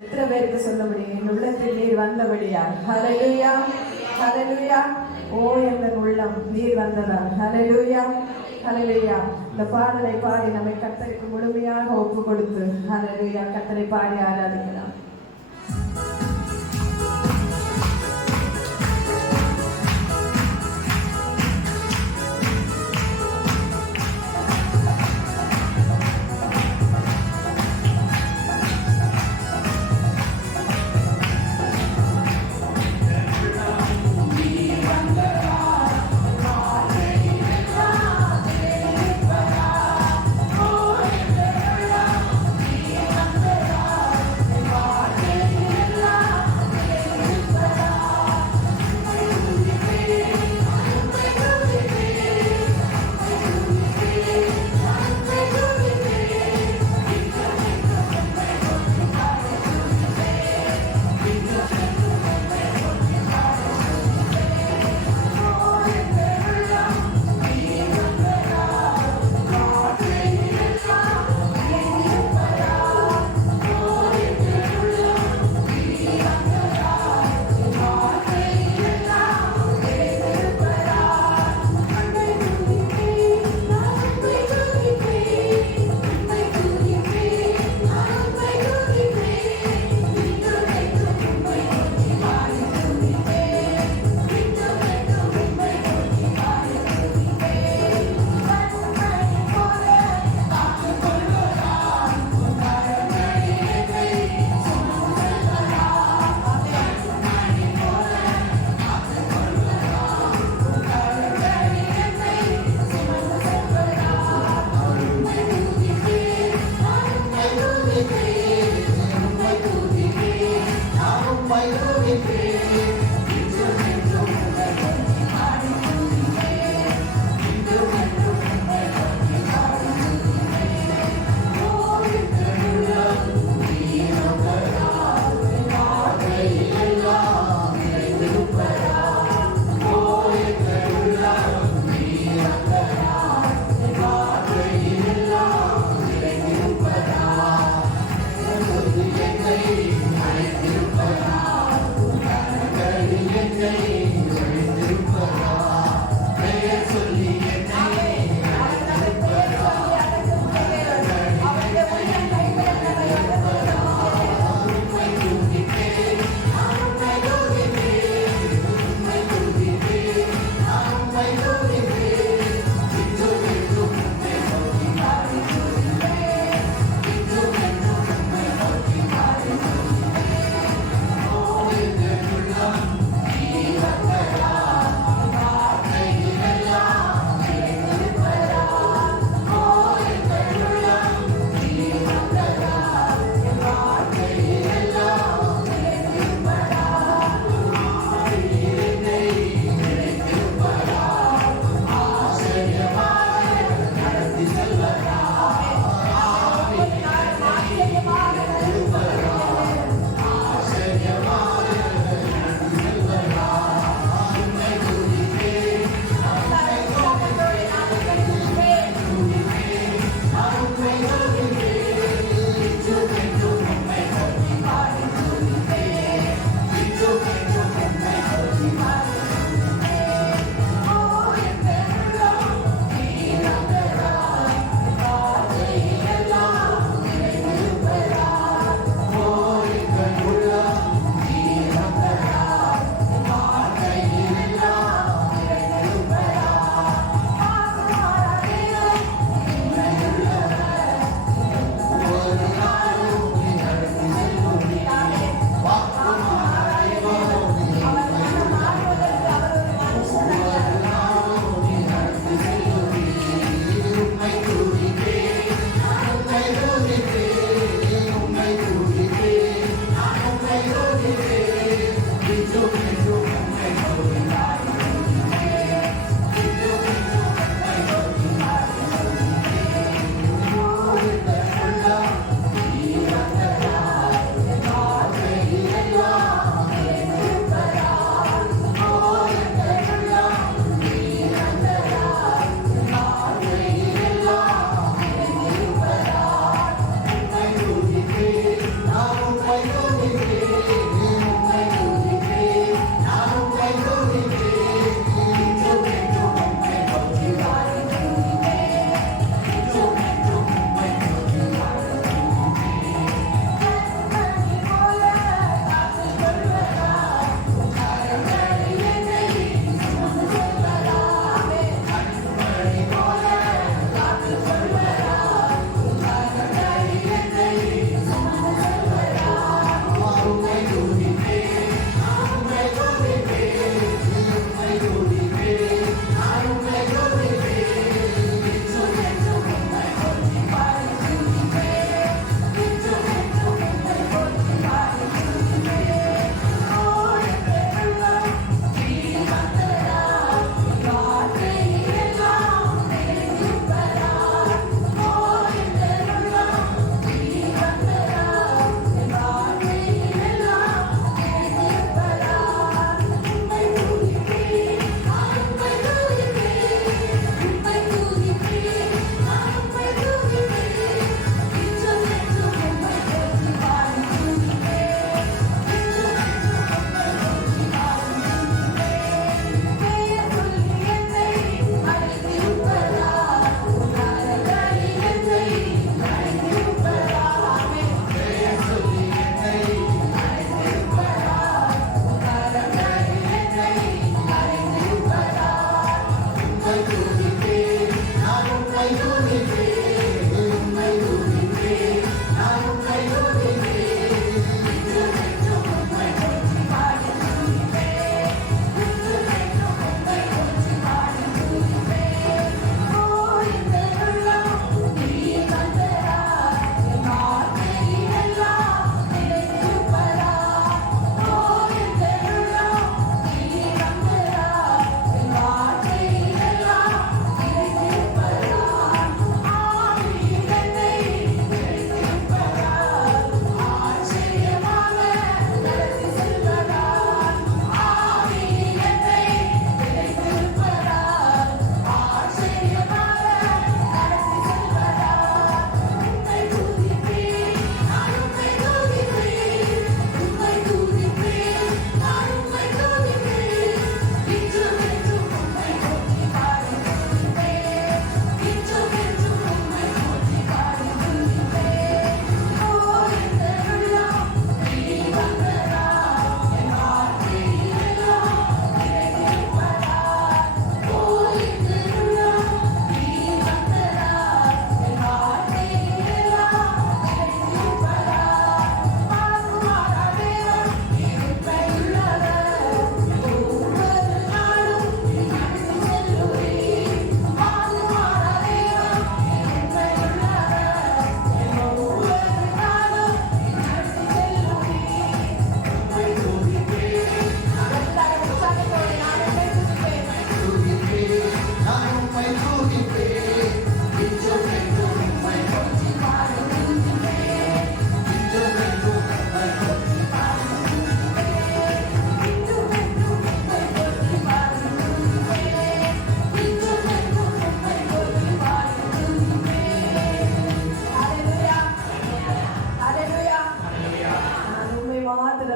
எத்தனை பேருக்கு சொல்ல முடியும்? என் உள்ளத்தில் நீர் வந்தபடியா? ஹல்லேலூயா, ஹல்லேலூயா. ஓ எங்கள் உள்ளம் நீர் வந்ததால் ஹல்லேலூயா, ஹல்லேலூயா. இந்த பாடலை பாடி நம்மை கர்த்தருக்கு முழுமையாக ஒப்பு கொடுத்து ஹல்லேலூயா கர்த்தரை பாடி ஆராதிக்கலாம்.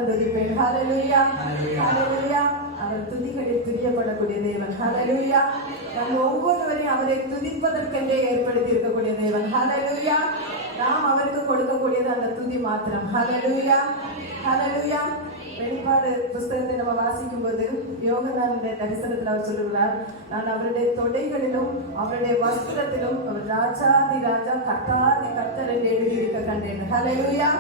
மாத்திரம் துதிப்பேன். ஹalleluya, ஹalleluya. அவர் துதிகளில் துதிக்கப்படக்கூடிய தேவன். ஹalleluya. நம்ம ஒவ்வொருவரையும் அவரை துதிப்பதற்கென்றே ஏற்படுத்தி இருக்கக்கூடிய தேவன். ஹalleluya. நாம் அவருக்கு கொடுக்கக்கூடியது அந்த துதி மாத்திரம். ஹalleluya, ஹalleluya. வெளிப்பாடு புஸ்தகத்தை நம்ம வாசிக்கும் போது யோகனானுடைய தரிசனத்தில் அவர் சொல்லுகிறார், நான் அவருடைய தொடைகளிலும் அவருடைய வஸ்திரத்திலும் அவர் ராஜாதி ராஜா கர்த்தாதி கர்த்தர் என்று எழுதியிருக்க கண்டேன். ஹalleluya.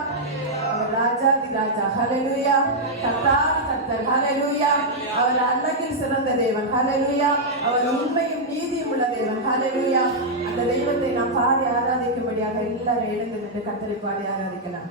அவர் ராஜாதி ராஜா. ஹalleluya. கர்த்தாதி கர்த்தர். ஹalleluya. அவர் அழகில் சிறந்த தேவன். ஹalleluya. அவர் உண்மையும் நீதியும் உள்ள தேவன். ஹalleluya. அந்த தெய்வத்தை நாம் பாடி ஆராதிக்கும்படியாக எல்லாரும் எழுந்து நின்று கர்த்தரை பாடி ஆராதிக்கலாம்.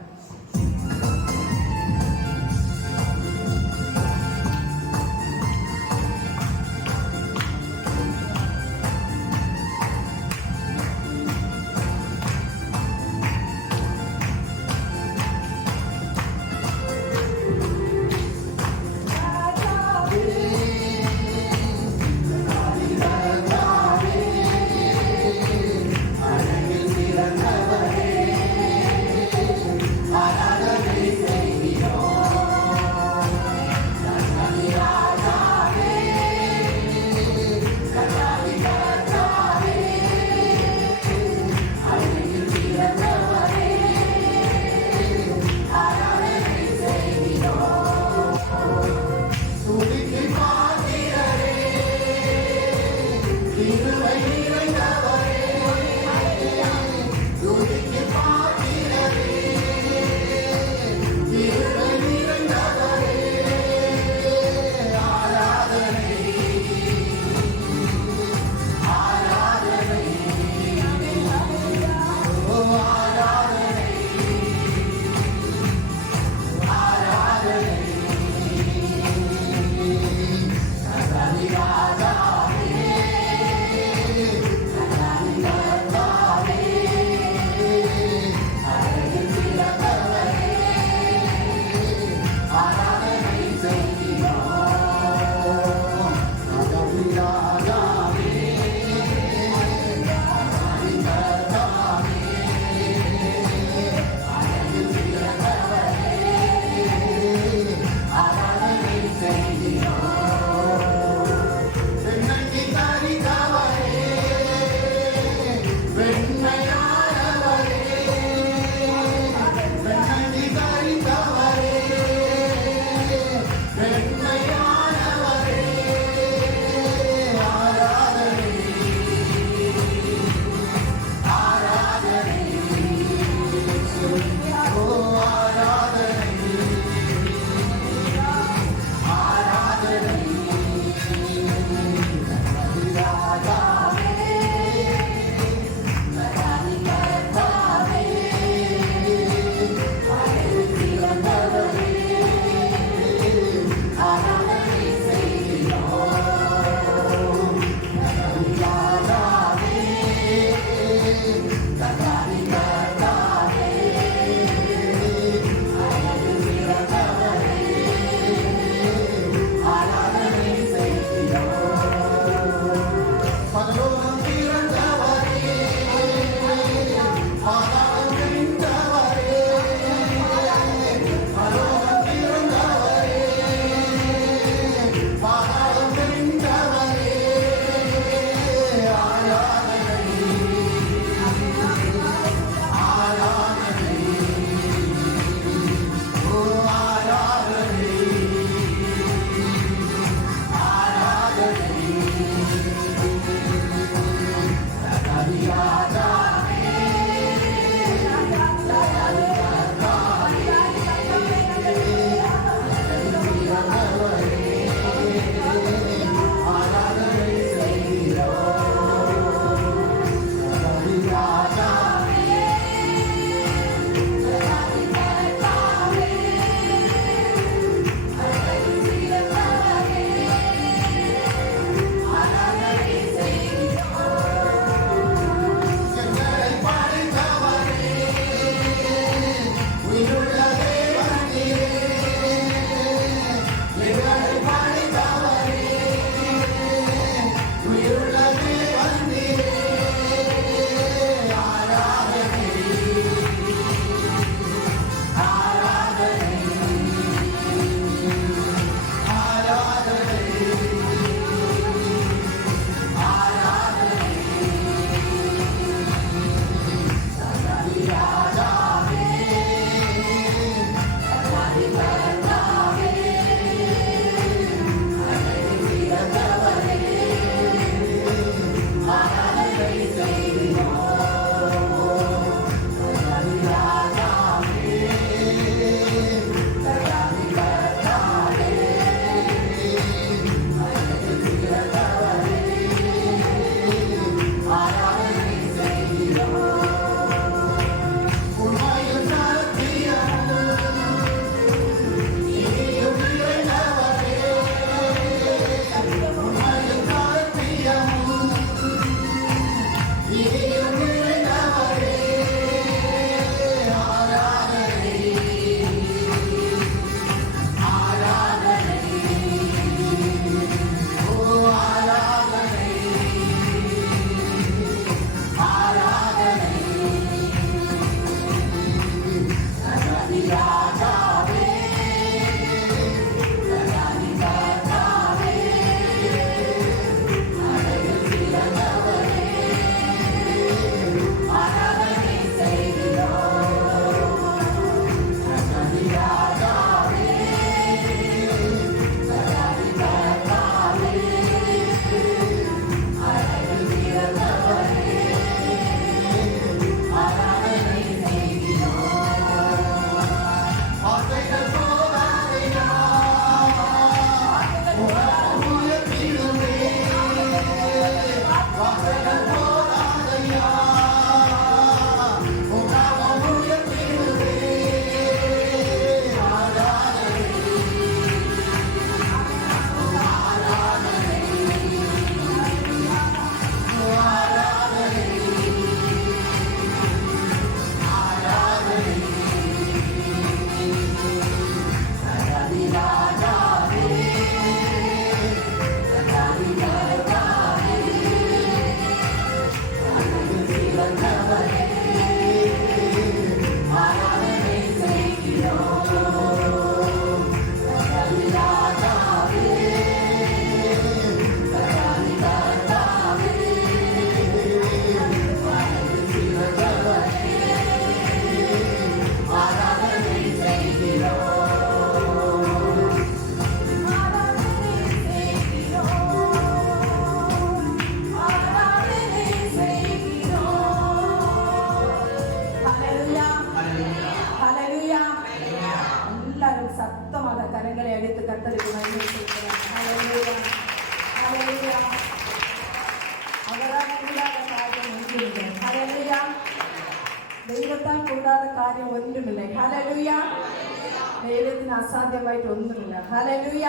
ദൈവത്തിന് അസാധ്യമായിട്ട് ഒന്നുമില്ല. Hallelujah,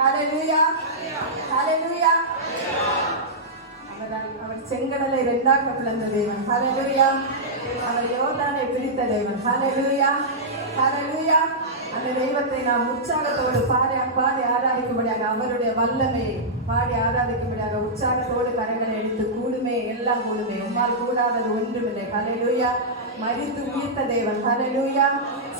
hallelujah, hallelujah. அவர் செங்கடலை இரண்டாக பிளந்த தேவன். ஹல்லேலூயா. அவர் யோர்தானை பிடித்த தேவன். ஹல்லேலூயா, ஹல்லேலூயா. அந்த தெய்வத்தை நாம் உற்சாகத்தோடு பாடி ஆராதிக்கும்படியாக, அவருடைய வல்லமை பாடி ஆராதிக்கும்படியாக உற்சாகத்தோடு கரங்களை எடுத்து கூடுமே, எல்லாம் கூடுமே, உம்மால் கூடாதது ஒன்றுமில்லை. ஹல்லேலூயா. மரித்து உயிர்த்த தேவன். ஹல்லேலூயா.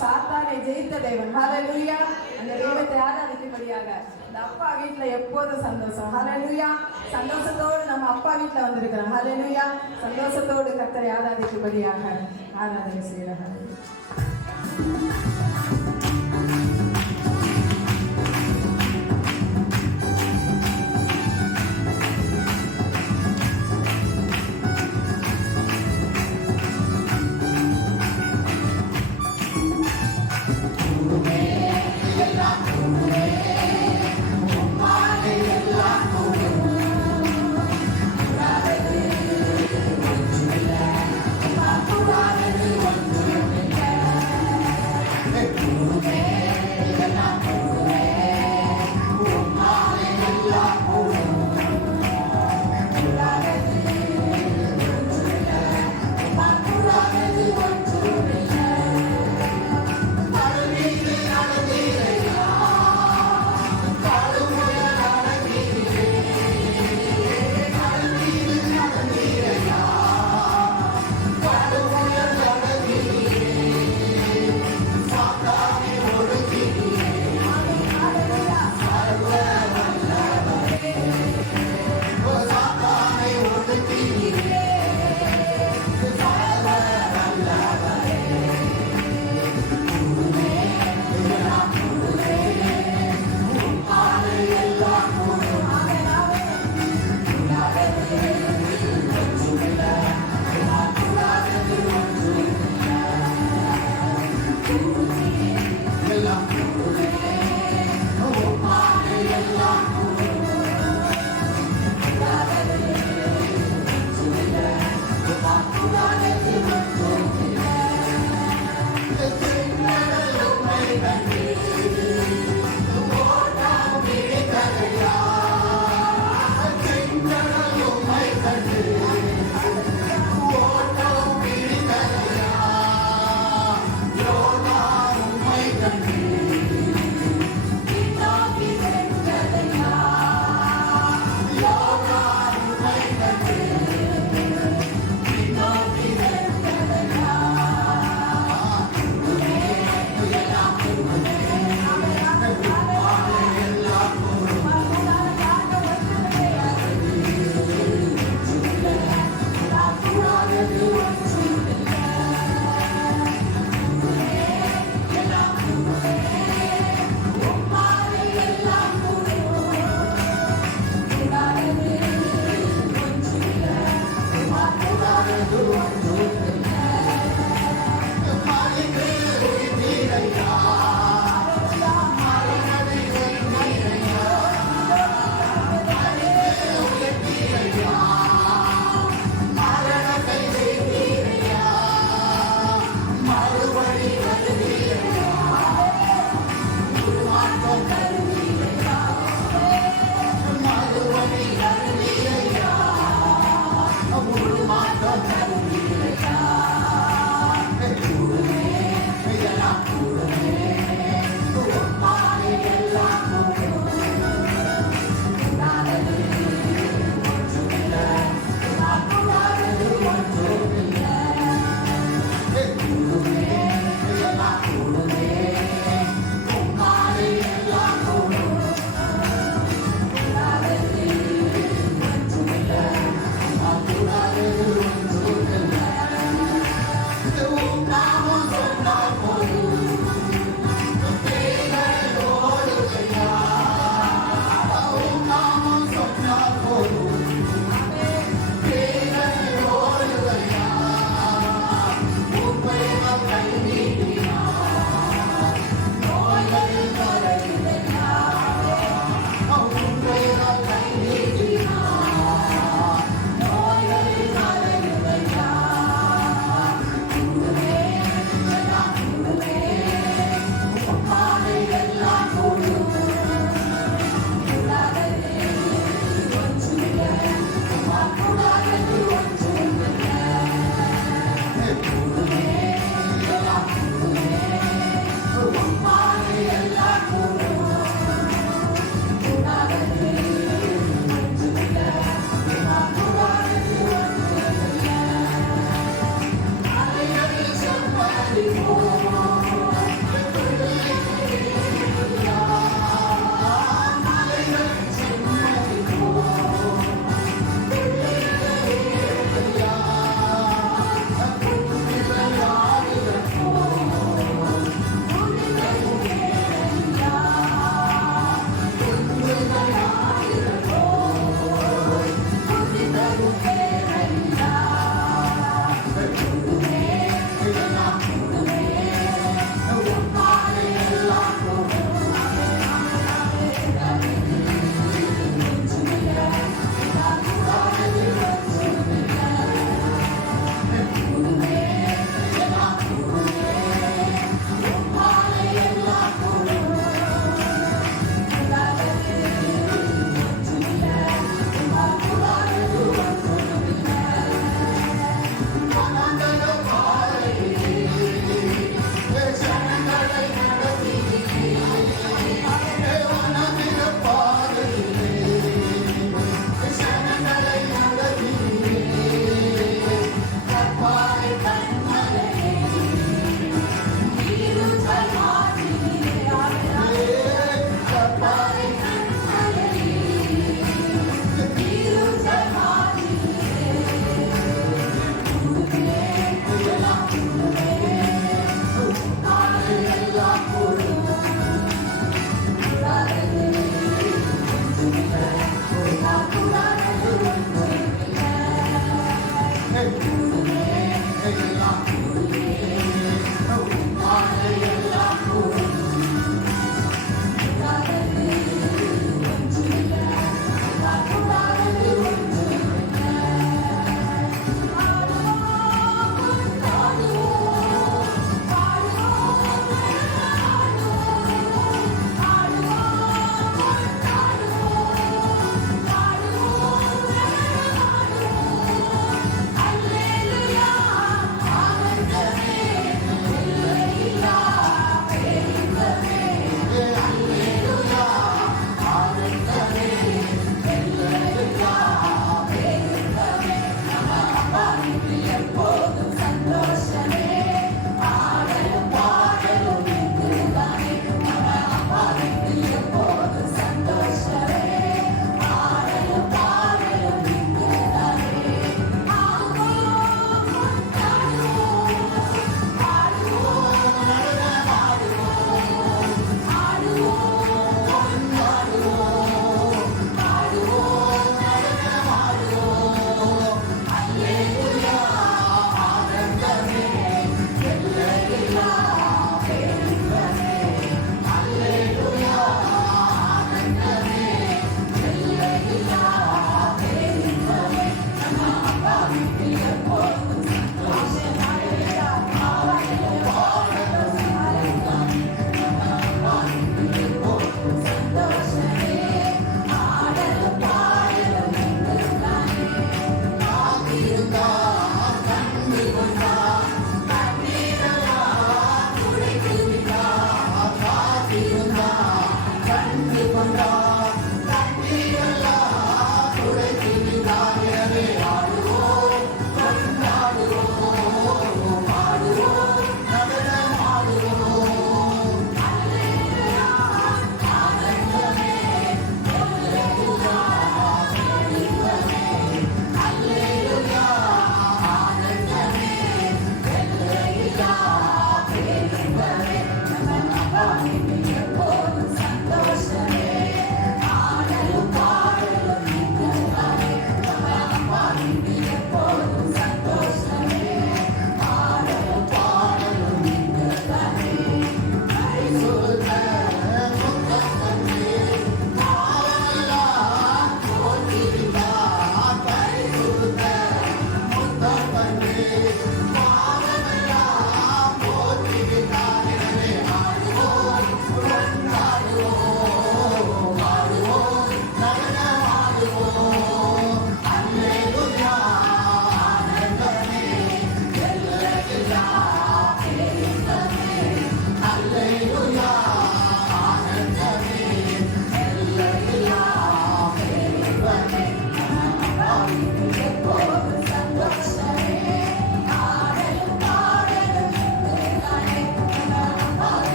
சாத்தானை ஜெயித்த தேவன். ஹல்லேலூயா. அந்த தெய்வத்தை ஆராதிக்கும்படியாக இந்த அப்பா வீட்டுல எப்போதும் சந்தோஷம். ஹல்லேலூயா. சந்தோஷத்தோடு நம்ம அப்பா வீட்டுல வந்திருக்கிறோம். ஹல்லேலூயா. சந்தோஷத்தோடு கர்த்தரை ஆராதிக்கும்படியாக ஆராதனை செய்யலாம்.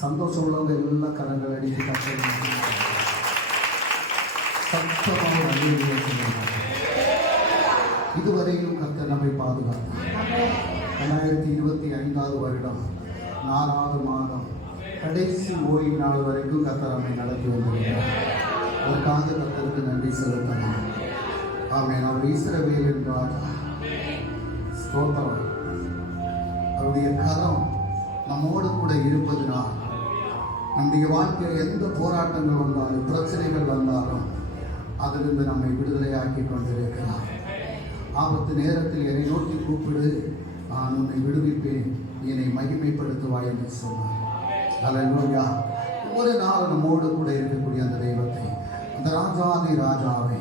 சந்தோஷம் உள்ளவங்க எல்லா கரங்கள் அடித்து சத்தமாக இதுவரையிலும் கர்த்தர் நம்மை பாதுகாத்தார். 2025 வருடம் 4வது மாதம் கடைசி ஓய்வு நாள் வரைக்கும் கர்த்தர் நம்மை நடத்தி வந்திருக்கிறார். அதற்காக கர்த்தருக்கு நன்றி செலுத்தலாம். ஆமென். அவர் இஸ்ரவேலின் ராஜா. ஸ்தோத்திரம். அவருடைய கரம் நம்மோடு கூட இருப்பதனால் நம்முடைய வாழ்க்கையில் எந்த போராட்டங்கள் வந்தாலும் பிரச்சனைகள் வந்தாலும் அதிலிருந்து நம்மை விடுதலையாக்கி கொண்டிருக்கிறார். ஆபத்து நேரத்தில் என்னை நோக்கி கூப்பிடு, நான் உன்னை விடுவிப்பேன், என்னை மகிமைப்படுத்துவாய் என்று சொன்னார். அல்லேலூயா. ஒரு நாள் நம்மோடு கூட இருக்கக்கூடிய அந்த தெய்வத்தை, அந்த ராஜாதி ராஜாவை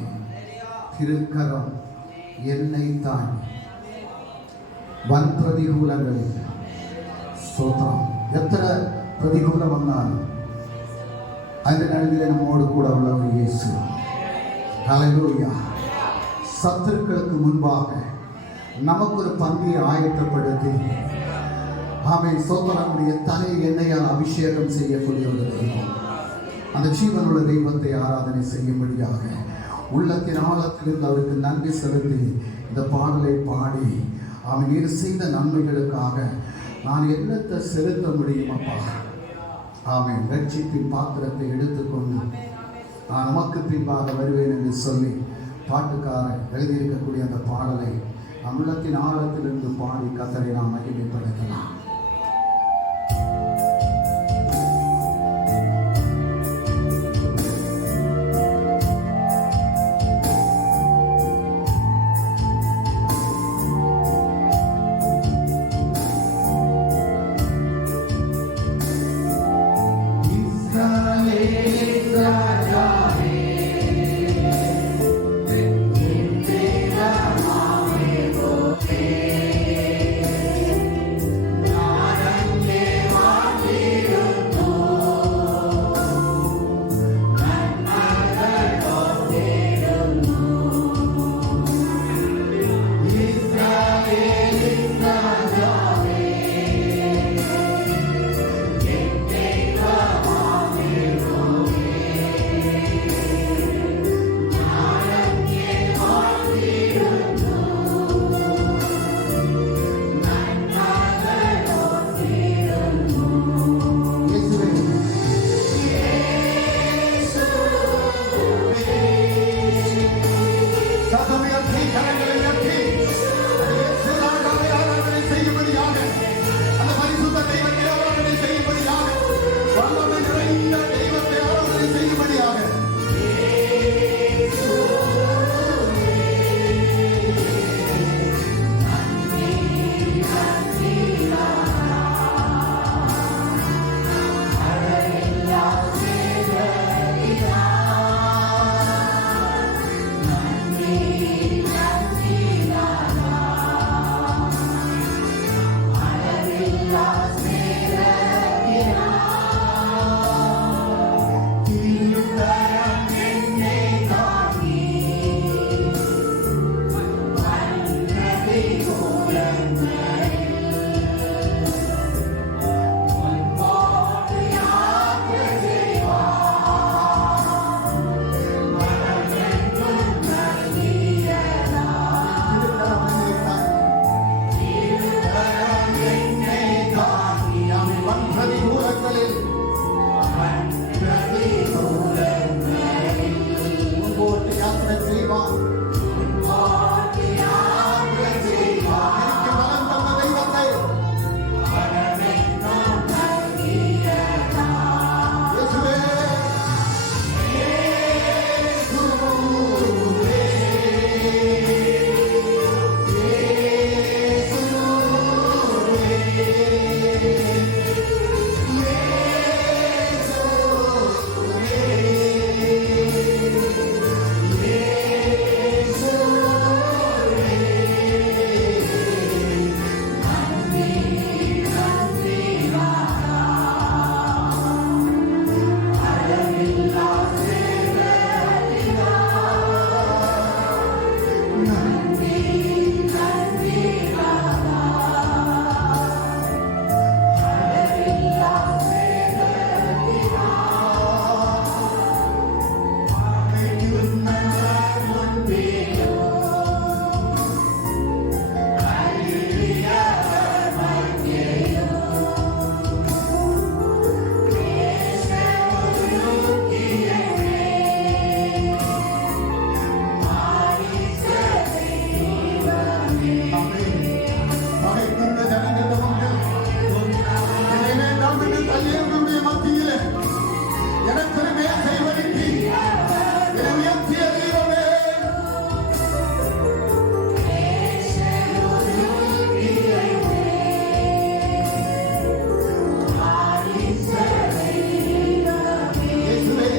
திருக்கரம் என்னை தாண்டி வன் பிரதிகூலங்களில் ஸ்தோத்திரம் எத்தனை பிரதிகூலம் வந்தாலும் அந்த நடுவில் நம்மோடு கூட உள்ளவர் இயேசு. அல்லேலூயா. சத்துருக்களுக்கு முன்பாக நமக்கு ஒரு பந்தியை ஆயத்தப்படுத்தி ஆமென் ஸ்தோத்திரம் நம்முடைய தலை எண்ணெயால் அபிஷேகம் செய்யக்கூடிய ஒரு தெய்வம். அந்த ஜீவனுள்ள தெய்வத்தை ஆராதனை செய்யும்படியாக உள்ளத்தின் ஆழத்திலிருந்து அவருக்கு நன்றி செலுத்தி இந்த பாடலை பாடி அவன் நீர் செய்த நன்மைகளுக்காக நான் என்னத்தை செலுத்த முடியும் அப்பா. ஆமென். ரட்சிப்பின் பாத்திரத்தை எடுத்துக்கொண்டு நான் நமக்கு பின்பாக வருவேன் என்று சொல்லி பாட்டுக்காரர் எழுதியிருக்கக்கூடிய அந்த பாடலை உள்ளத்தின் ஆழத்திலிருந்து பாடி கர்த்தரை நாம் மகிமைப்படுத்தலாம். தூரங்களில் முன்போட்டு யாத்திரை செய்வான். எனக்கு பலம் தந்த தெய்வத்தை இயேசுவே, பகைக்கின்ற ஜனங்கள் முன்பில் என்னை வேண்டாம் என்று தள்ளியவர்களுடைய மத்தியிலே எனக்கு ஒரு மேசை ஒதுக்கி என்னை உயர்த்திய தெய்வமே, இயேசுவே,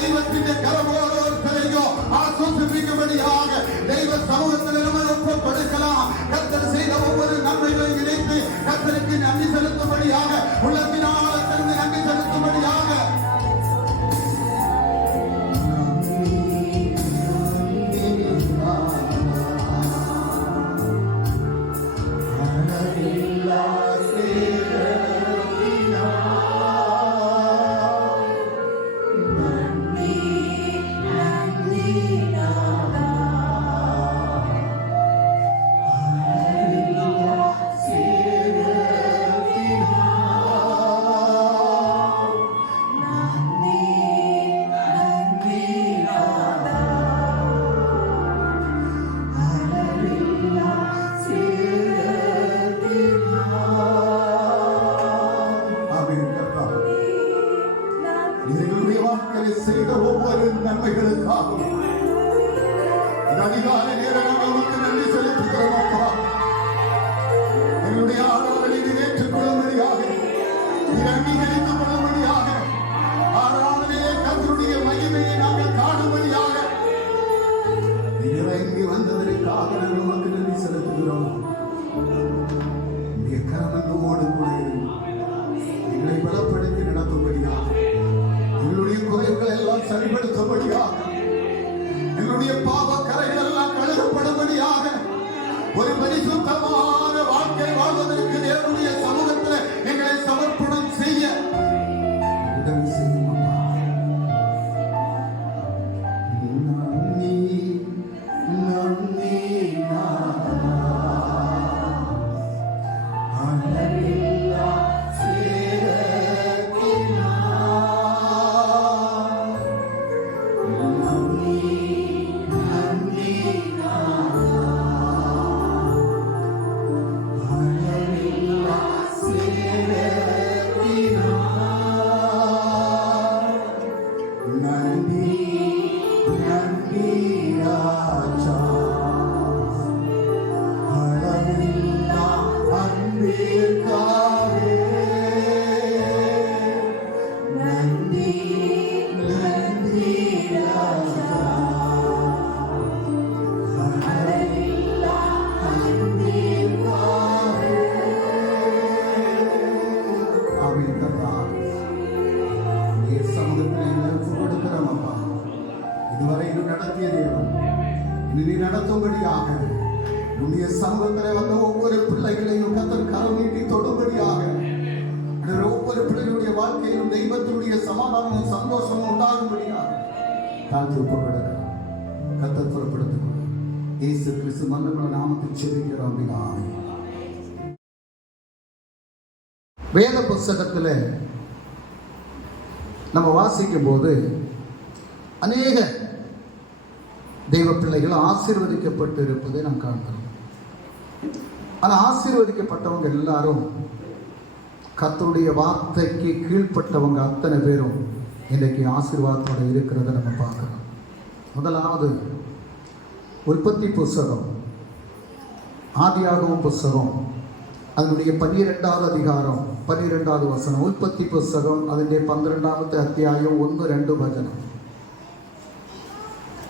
தெய்வத்தின் கரமோரோர்களையோ ஆசோசிப்பிக்கும்படியாக தெய்வ சமூகத்தில் நம்ம ஒப்புக் கொடுக்கலாம். கர்த்தர் செய்த ஒவ்வொரு நன்மைகளையும் நினைத்து கர்த்தருக்கு நன்றி செலுத்தும்படியாக உள்ளத்தினால் நன்றி செலுத்தும்படியாக உன்னுடைய சமூகத்திலே வந்த ஒவ்வொரு பிள்ளைகளையும் கர்த்தர் கரம் நீட்டி தொடும்படியாக ஒவ்வொரு பிள்ளைகளுடைய வாழ்க்கையிலும் தெய்வத்தினுடைய சமாதானமும் சந்தோஷமும் உண்டாகும்படியாக தாழ்த்தி ஒப்புக்கொடுக்க கர்த்தர் புறப்படுத்தும் இயேசு கிறிஸ்து மன்னர்கள் நாமத்தில் செபிக்கிறோம். வேத புஸ்தகத்தில் நம்ம வாசிக்கும் போது அநேக தெய்வ பிள்ளைகள் ஆசீர்வதிக்கப்பட்டு இருப்பதை நாம் காண்கிறோம். ஆனால் ஆசீர்வதிக்கப்பட்டவங்க எல்லாரும் கர்த்தருடைய வார்த்தைக்கு கீழ்ப்பட்டவங்க அத்தனை பேரும் இன்றைக்கு ஆசீர்வாதத்தோடு இருக்கிறத நம்ம பார்க்கிறோம். முதலாவது உற்பத்தி புஸ்தகம், ஆதியாகமம் புஸ்தகம், அதனுடைய 12வது அதிகாரம் 12வது வசனம். உற்பத்தி புஸ்தகம் അതിന്റെ 12ാമത്തെ അധ്യായം 1-2 വചനം.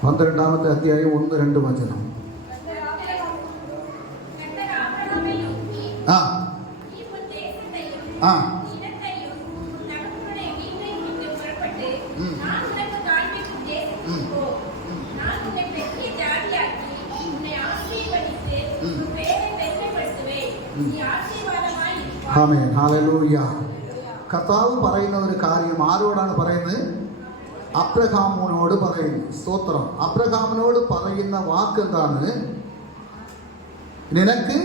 12ാമത്തെ അധ്യായം 1-2 വചനം. ആ ആ ആമേൻ, ഹല്ലേലൂയ. കർത്താവ് പറയുന്ന ഒരു കാര്യം ആരോടാണ് പറയുന്നത്? അബ്രഹാമിനോട് പറയുന്നു. സ്തോത്രം. അബ്രഹാമിനോട് പറയുന്ന വാക്ക് എന്താണ്? നിനക്ക്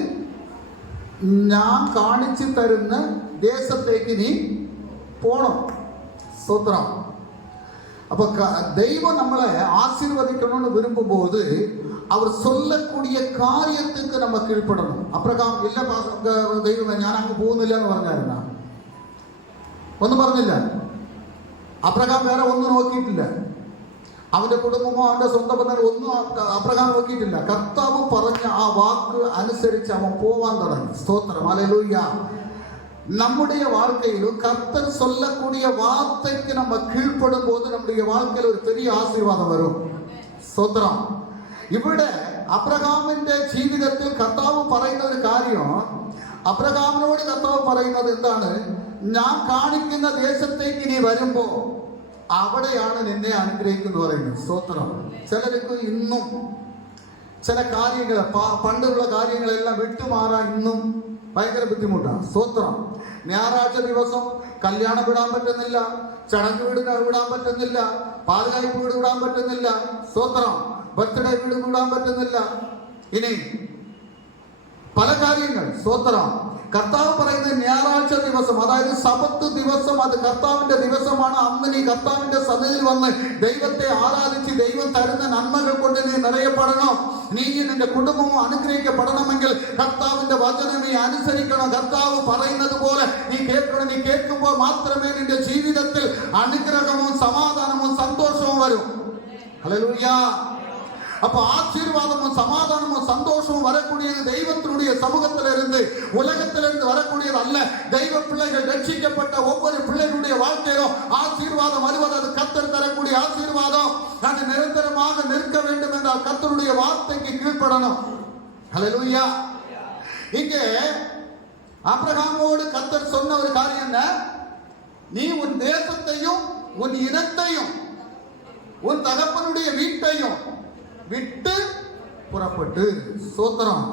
ഞാൻ കാണിച്ചു തരുന്ന ദേശത്തേക്ക് നീ പോണം. സ്തോത്രം. அப்போ தெய்வம் நம்மளை ஆசீர்வதிக்கணும்னு விரும்பும்போது அவர் சொல்லக்கூடிய காரியத்துக்கு நம்ம கீழ்ப்படணும். അബ്രഹാം ഇല്ല ദൈവമേ ഞാൻ അങ്ങ് പോകുന്നില്ല എന്ന് പറഞ്ഞായിരുന്ന? ഒന്നും പറഞ്ഞില്ല. അബ്രഹാം വേറെ ഒന്നും നോക്കിയിട്ടില്ല. അവന്റെ കുടുംബമോ അവന്റെ സ്വന്തം ബന്ധങ്ങളോ ഒന്നും അബ്രഹാം നോക്കിയിട്ടില്ല. കർത്താവ് പറഞ്ഞ ആ വാക്ക് അനുസരിച്ച് അവൻ പോവാൻ തുടങ്ങി. സ്തോത്രം. ഹല്ലേലൂയ. நம்முடைய வாழ்க்கையிலும் கர்த்தர் சொல்லக்கூடிய வார்த்தைக்கு நம்ம கீழ்ப்படும் போது நம்முடைய வாழ்க்கையில் ஒரு பெரிய ஆசீர்வாதம் வரும். സ്തോത്രം. ഇവിടെ അബ്രഹാമിന്റെ ജീവിതത്തിൽ കർത്താവ് പറയുന്ന ഒരു കാര്യം, അബ്രഹാമിനോട് കർത്താവ് പറയുന്നത് എന്താണ്? ഞാൻ കാണിക്കുന്ന ദേശത്തേക്ക് നീ വരുമ്പോ അവിടെയാണ് നിന്നെ അനുഗ്രഹിക്കുന്നു പറയുന്നത്. സ്തോത്രം. ചിലർക്ക് ഇന്നും ചില കാര്യങ്ങൾ, പണ്ടുള്ള കാര്യങ്ങളെല്ലാം വിട്ടുമാറാൻ ഇന്നും ഭയങ്കര ബുദ്ധിമുട്ടാണ്. സ്തോത്രം. ഞായറാഴ്ച ദിവസം കല്യാണം വിടാൻ പറ്റുന്നില്ല, ചടങ്ങ് വീട് വിടാൻ പറ്റുന്നില്ല, പാലുകായ്പ വീട് വിടാൻ പറ്റുന്നില്ല. സ്തോത്രം. ബർത്ത്ഡേ വീട് വിടാൻ പറ്റുന്നില്ല. ഇനി പല കാര്യങ്ങൾ. സ്തോത്രം. കർത്താവ് പറയുന്നത് ഞായറാഴ്ച ദിവസം, അതായത് സബത്ത് ദിവസം, അത് കർത്താവിന്റെ ദിവസമാണ്. അന്ന് നീ കർത്താവിന്റെ സന്നിധിയിൽ വന്ന് ദൈവത്തെ ആരാധിച്ച് ദൈവം തരുന്ന നന്മകൾ കൊണ്ട് നീ നിറയപ്പെടണം. നീ നിന്റെ കുടുംബവും അനുഗ്രഹിക്കപ്പെടണമെങ്കിൽ കർത്താവിന്റെ വചനം നീ അനുസരിക്കണം. കർത്താവ് പറയുന്നത് പോലെ നീ കേൾക്കണം. നീ കേൾക്കുമ്പോൾ മാത്രമേ നിന്റെ ജീവിതത്തിൽ അനുഗ്രഹവും സമാധാനവും സന്തോഷവും വരും. ഹല്ലേലൂയ. அப்ப ஆசீர்வாதமும் சமாதானமும் சந்தோஷமும் வரக்கூடியது தெய்வத்தினுடைய சமூகத்திலிருந்து, உலகத்திலிருந்து வரக்கூடியது அல்ல. தெய்வ பிள்ளைகள், ரட்சிக்கப்பட்ட ஒவ்வொரு பிள்ளைகளுடைய வாழ்க்கையிலும் ஆசீர்வாதம் வருவது அது கர்த்தர் தரக்கூடிய ஆசீர்வாதம். அது நிரந்தரமாக நிற்க வேண்டும் என்றால் கர்த்தருடைய வார்த்தைக்கு கீழ்ப்படணும். ஹல்லேலூயா. இங்கே ஆபிரகாமோடு கர்த்தர் சொன்ன ஒரு காரியம் என்ன? நீ உன் தேசத்தையும் உன் இனத்தையும் உன் தகப்பனுடைய வீட்டையும் விட்டு புறப்பட்டு. ஸ்தோத்திரம்.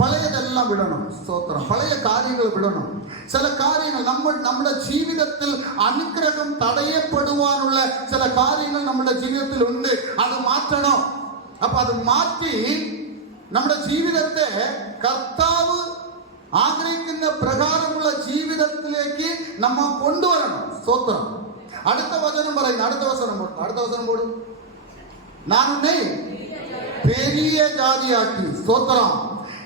பழையதெல்லாம் விடணும். ஸ்தோத்திரம். பழைய காரியங்களை விடணும். சில காரியங்கள் നമ്മുടെ ജീവിതത്തിൽ അനുഗ്രഹം തടയപ്പെടുവാനുള്ള ചില കാര്യങ്ങൾ നമ്മുടെ ജീവിതത്തിൽ ഉണ്ട്. അത് മാറ്റണം. അപ്പൊ അത് മാറ്റി നമ്മുടെ ജീവിതത്തെ കർത്താവ് ആഗ്രഹിക്കുന്ന പ്രകാരമുള്ള ജീവിതത്തിലേക്ക് നമ്മൾ കൊണ്ടുവരണം. സ്തോത്രം. അടുത്ത വചനം പറയുന്നു. അടുത്ത വചനം പോടും. ഞാൻ ഉന്നെ பெரிய ஜாதியாக்கி. ஸ்தோத்திரம்.